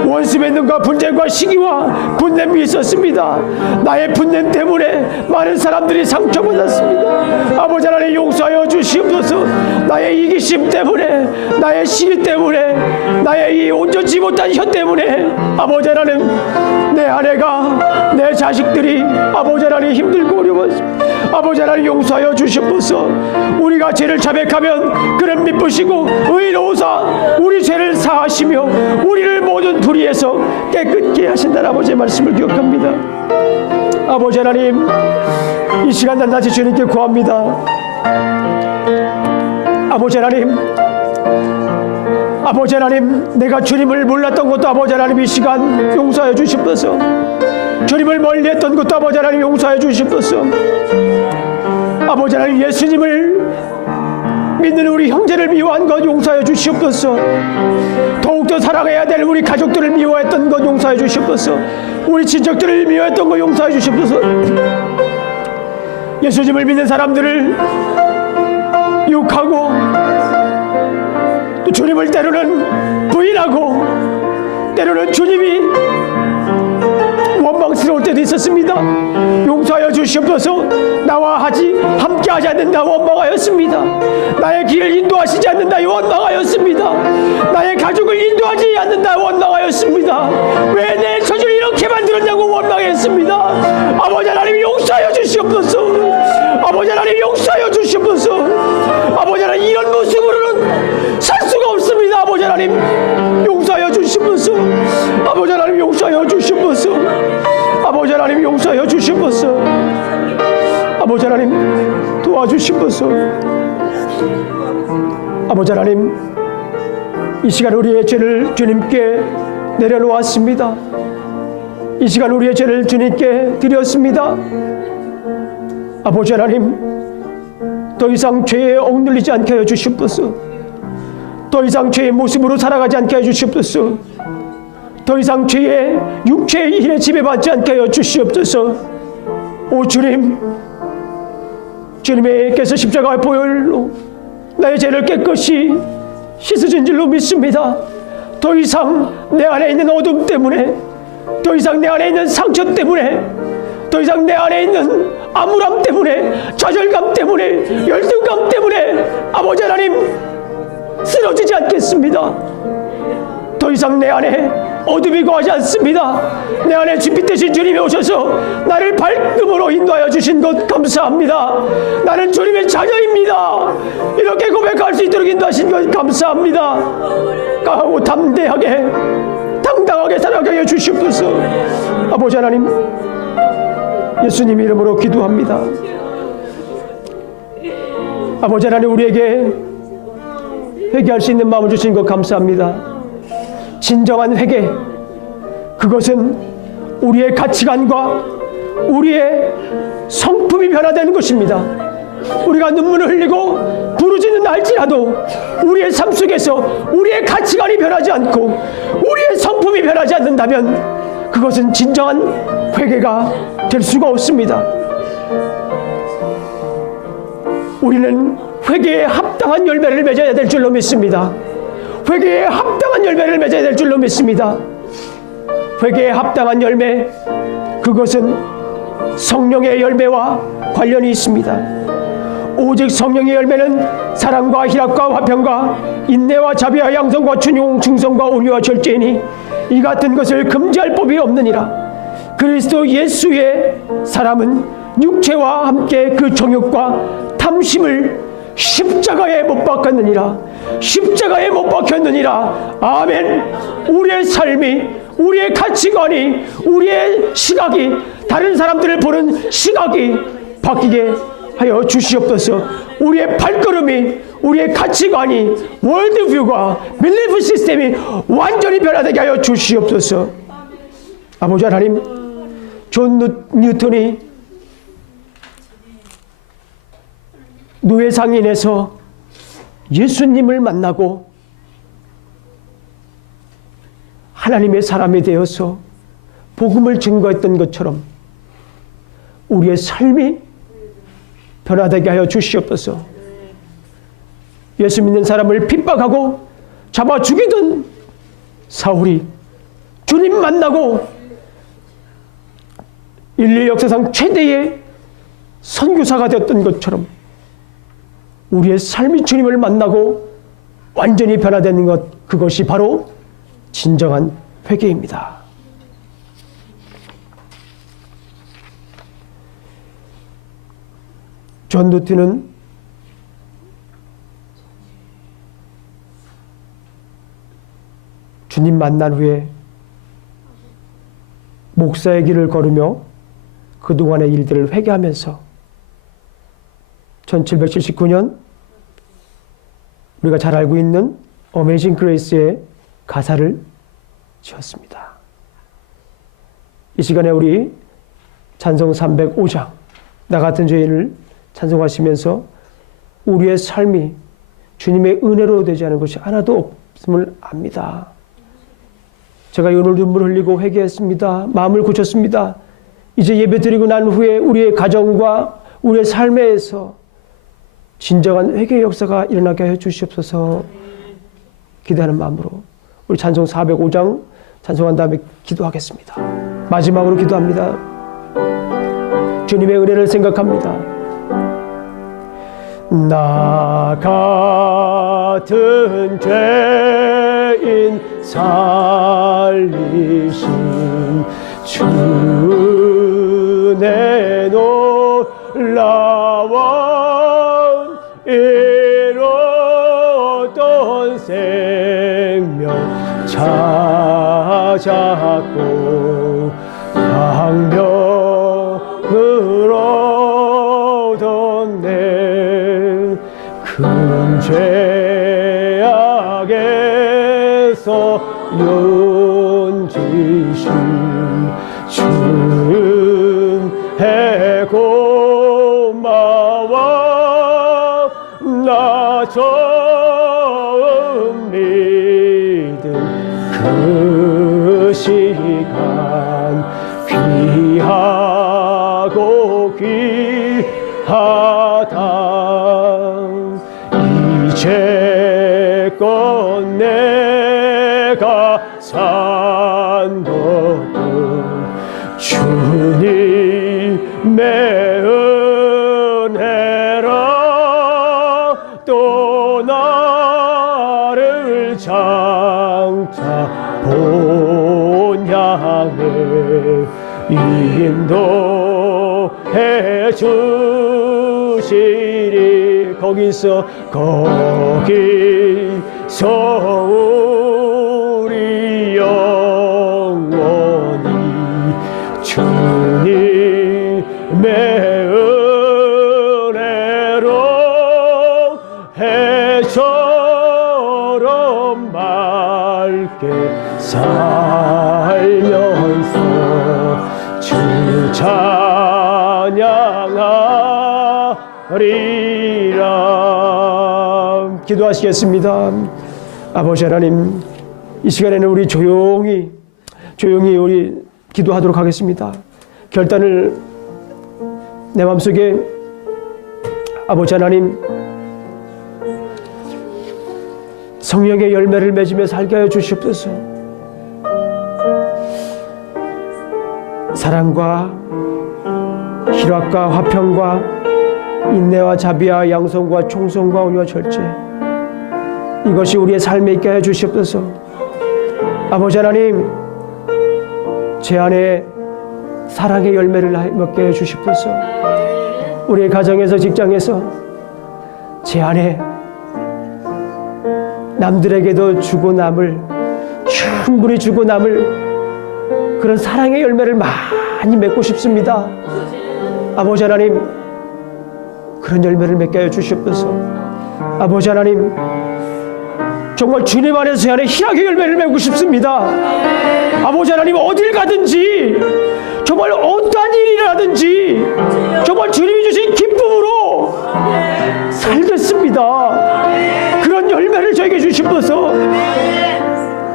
원수 맺는과 분쟁과 시기와 분냄이 있었습니다. 나의 분냄 때문에 많은 사람들이 상처받았습니다. 아버지 하나님 용서하여 주시옵소서. 나의 이기심 때문에, 나의 시기 때문에, 나의 이 온전치 못한 혀 때문에 아버지 하나님, 내 아내가, 내 자식들이 아버지 하나님 힘들고 어려웠습니다. 아버지 하나님 용서하여 주시옵소서. 우리가 죄를 자백하면 그는 미쁘시고 의로우사 우리 죄를 사하시며 우리를 모든 불의에서 깨끗게 하신다는 아버지의 말씀을 기억합니다. 아버지 하나님, 이 시간 낱낱이 주님께 구합니다. 아버지 하나님, 아버지 하나님, 내가 주님을 몰랐던 것도 아버지 하나님 이 시간 용서하여 주시옵소서. 주님을 멀리했던 것도 아버지 하나님 용서하여 주시옵소서. 아버지 하나님, 예수님을 믿는 우리 형제를 미워한 것 용서하여 주시옵소서. 더욱더 사랑해야 될 우리 가족들을 미워했던 것 용서하여 주시옵소서. 우리 친척들을 미워했던 것 용서하여 주시옵소서. 예수님을 믿는 사람들을 욕하고 또 주님을 때로는 부인하고 때로는 주님이 원망스러울 때도 있었습니다. 용서하여 주시옵소서. 나와 함께 하지 않는다 원망하였습니다. 나의 길을 인도하시지 않는다 원망하였습니다. 나의 가족을 인도하지 않는다 원망하였습니다. 왜 내 처지를 이렇게 만들었냐고 원망했습니다. 아버지 하나님 용서하여 주시옵소서. 아버지 하나님 용서하여 주시옵소서. 아버지 하나님, 이런 모습으로는 살 수가 없습니다. 아버지 하나님 용서하여 주시옵소서. 아버지 하나님 용서하여 주시옵소서. 아버지 하나님 용서하여 주시옵소서. 아버지 하나님 도와주시옵소서. 아버지 하나님, 이 시간 우리의 죄를 주님께 내려놓았습니다. 이 시간 우리의 죄를 주님께 드렸습니다. 아버지 하나님, 더 이상 죄에 억눌리지 않게 하여 주시옵소서. 더 이상 죄의 모습으로 살아가지 않게 하여 주시옵소서. 더 이상 죄의 육체의 일에 지배받지 않게 하여 주시옵소서. 오 주님, 주님께서 십자가의 보혈로 나의 죄를 깨끗이 씻으신 줄로 믿습니다. 더 이상 내 안에 있는 어둠 때문에, 더 이상 내 안에 있는 상처 때문에, 더 이상 내 안에 있는 암울함 때문에, 좌절감 때문에, 열등감 때문에 아버지 하나님 쓰러지지 않겠습니다. 더 이상 내 안에 어둠이 거하지 않습니다. 내 안에 주빛 되신 주님이 오셔서 나를 밝음으로 인도하여 주신 것 감사합니다. 나는 주님의 자녀입니다. 이렇게 고백할 수 있도록 인도하신 것 감사합니다. 강하고 담대하게 당당하게 살아가게 하여 주시옵소서. 아버지 하나님, 예수님 이름으로 기도합니다. 아버지 하나님, 우리에게 회개할 수 있는 마음을 주신 것 감사합니다. 진정한 회개, 그것은 우리의 가치관과 우리의 성품이 변화되는 것입니다. 우리가 눈물을 흘리고 부르짖는 할지라도 우리의 삶 속에서 우리의 가치관이 변하지 않고 우리의 성품이 변하지 않는다면 그것은 진정한 회개가 될 수가 없습니다. 우리는 회개에 합당한 열매를 맺어야 될 줄로 믿습니다. 회개에 합당한 열매를 맺어야 될 줄로 믿습니다. 회개에 합당한 열매, 그것은 성령의 열매와 관련이 있습니다. 오직 성령의 열매는 사랑과 희락과 화평과 인내와 자비와 양성과 준용, 충성과 온유와 절제이니 이 같은 것을 금지할 법이 없느니라. 그리스도 예수의 사람은 육체와 함께 그 정욕과 탐심을 십자가에 못 박혔느니라. 십자가에 못 박혔느니라. 아멘. 우리의 삶이, 우리의 가치관이, 우리의 시각이, 다른 사람들을 보는 시각이 바뀌게 하여 주시옵소서. 우리의 발걸음이, 우리의 가치관이, 월드뷰가, 빌리프 시스템이 완전히 변화되게 하여 주시옵소서. 아버지 하나님, 존 뉴턴이 노예상인에서 예수님을 만나고 하나님의 사람이 되어서 복음을 증거했던 것처럼 우리의 삶이 변화되게 하여 주시옵소서. 예수 믿는 사람을 핍박하고 잡아 죽이던 사울이 주님 만나고 인류 역사상 최대의 선교사가 되었던 것처럼 우리의 삶이 주님을 만나고 완전히 변화되는 것, 그것이 바로 진정한 회개입니다. 존 뉴턴은 주님 만난 후에 목사의 길을 걸으며 그동안의 일들을 회개하면서 1779년 우리가 잘 알고 있는 어메이징 그레이스의 가사를 지었습니다. 이 시간에 우리 찬송 305장 나 같은 죄인을 찬송하시면서 우리의 삶이 주님의 은혜로 되지 않은 것이 하나도 없음을 압니다. 제가 오늘 눈물 흘리고 회개했습니다. 마음을 고쳤습니다. 이제 예배 드리고 난 후에 우리의 가정과 우리의 삶에서 진정한 회개의 역사가 일어나게 하여 주시옵소서. 기도하는 마음으로 우리 찬송 405장 찬송한 다음에 기도하겠습니다. 마지막으로 기도합니다. 주님의 은혜를 생각합니다. 나 같은 죄인 살리신 주의 놀라운 이뤘던 생명 찾았고 방명으로 뒀네 큰 죄악에서 용지신 주의 고마워 나 처음 믿은 그 시간 귀하고 귀하다 이제껏 내가 산 것도 주님의 은혜라 또 나를 장차 본 향해 인도해 주시리 거기서 우리 영원히 주님의 은혜로 해처럼 맑게 살면서 주 찬양하리라. 기도하시겠습니다. 아버지 하나님, 이 시간에는 우리 조용히 우리 기도하도록 하겠습니다. 결단을 내 마음속에 아버지 하나님 성령의 열매를 맺으며 살게 하여 주시옵소서. 사랑과 희락과 화평과 인내와 자비와 양성과 충성과 온유와 절제, 이것이 우리의 삶에 있게 하여 주시옵소서. 아버지 하나님, 제 안에 사랑의 열매를 먹게 해 주시옵소서. 우리의 가정에서 직장에서 제 안에 남들에게도 주고 남을, 충분히 주고 남을 그런 사랑의 열매를 많이 맺고 싶습니다. 아버지 하나님, 그런 열매를 맺게 하여 주시옵소서. 아버지 하나님, 정말 주님 안에서 제 안에 희락의 열매를 맺고 싶습니다. 아버지 하나님, 어딜 가든지 정말 어떠한 일이라든지 정말 주님이 주신 기쁨으로 살겠습니다. 그런 열매를 저에게 주시옵소서.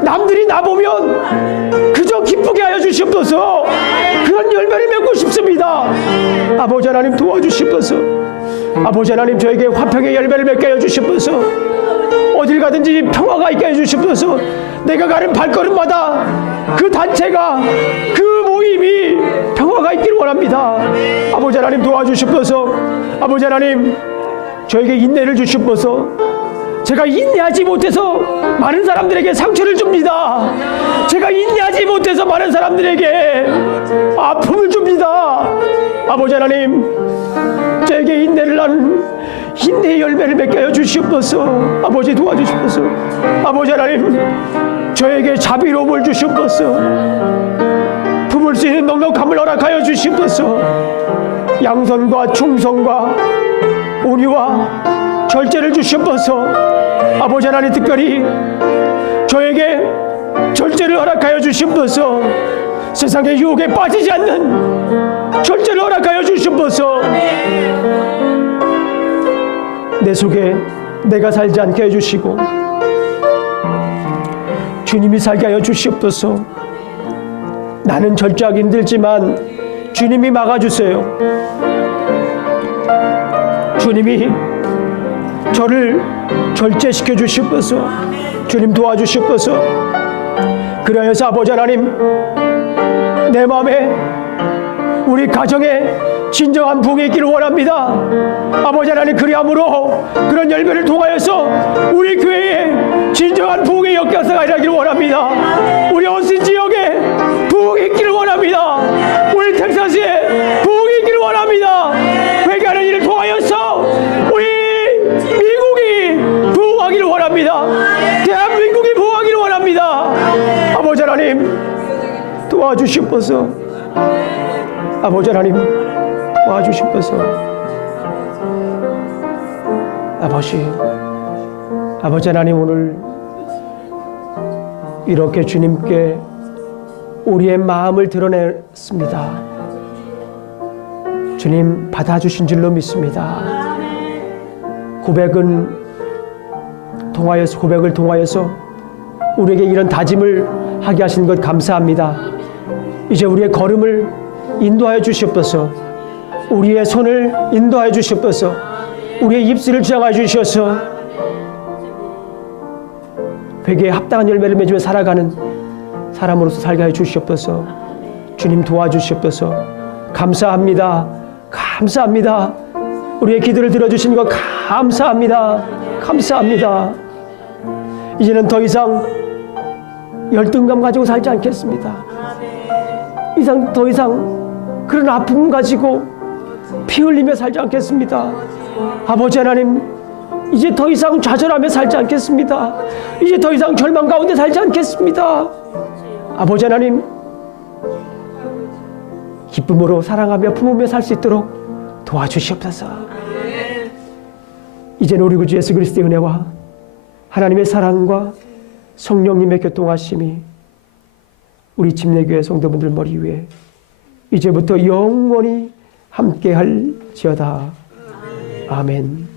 남들이 나보면 그저 기쁘게 하여 주시옵소서. 그런 열매를 맺고 싶습니다. 아버지 하나님, 도와주시옵소서. 아버지 하나님, 저에게 화평의 열매를 맺게 하여 주시옵소서. 어딜 가든지 평화가 있게 해주시옵소서. 내가 가는 발걸음마다 그 단체가, 그 모임이 평화가 있기를 원합니다. 아버지 하나님, 도와주시옵소서. 아버지 하나님, 저에게 인내를 주시옵소서. 제가 인내하지 못해서 많은 사람들에게 상처를 줍니다. 제가 인내하지 못해서 많은 사람들에게 아픔을 줍니다. 아버지 하나님, 저에게 인내를 나는 인내의 열매를 맺게 하여 주시옵소서. 아버지, 도와주시옵소서. 아버지 하나님, 저에게 자비로움을 주시옵소서. 품을 수 있는 넉넉함을 허락하여 주시옵소서. 양선과 충성과 온유와 절제를 주시옵소서. 아버지 하나님, 특별히 저에게 절제를 허락하여 주시옵소서. 세상의 유혹에 빠지지 않는 절제를 허락하여 주시옵소서. 내 속에 내가 살지 않게 해주시고 주님이 살게 하여 주시옵소서. 나는 절제하기 힘들지만 주님이 막아주세요. 주님이 저를 절제시켜 주시옵소서. 주님, 도와주시옵소서. 그러해서 아버지 하나님, 내 마음에, 우리 가정에 진정한 부흥이 있기를 원합니다. 아버지 하나님, 그리함으로 그런 열매를 통하여서 우리 교회에 진정한 부흥의 역사가 일어나기를 원합니다. 우리 어신 지역에 부흥이 있기를 원합니다. 우리 텍사스에 부흥이 있기를 원합니다. 회개하는 일을 통하여서 우리 미국이 부흥하기를 원합니다. 대한민국이 부흥하기를 원합니다. 아버지 하나님, 도와주시옵소서. 아버지 하나님, 도와주시옵소서. 아버지 하나님, 오늘 이렇게 주님께 우리의 마음을 드러냈습니다. 주님, 받아주신 줄로 믿습니다. 고백을 통하여서 우리에게 이런 다짐을 하게 하신 것 감사합니다. 이제 우리의 걸음을 인도하여 주시옵소서. 우리의 손을 인도하여 주시옵소서. 우리의 입술을 주장하여 주시옵소서. 회개에 합당한 열매를 맺으며 살아가는 사람으로서 살게 하여 주시옵소서. 주님, 도와주시옵소서. 감사합니다. 감사합니다. 우리의 기도를 들어주신 것 감사합니다. 감사합니다. 이제는 더 이상 열등감 가지고 살지 않겠습니다. 더 이상 그런 아픔 가지고 피 흘리며 살지 않겠습니다. 아버지 하나님, 이제 더 이상 좌절하며 살지 않겠습니다. 이제 더 이상 절망 가운데 살지 않겠습니다. 아버지 하나님, 기쁨으로 사랑하며 품으며 살 수 있도록 도와주시옵소서. 이제는 우리 구주 예수 그리스도의 은혜와 하나님의 사랑과 성령님의 교통하심이 우리 침례교회 성도분들 머리 위에 이제부터 영원히 함께할지어다. 아멘.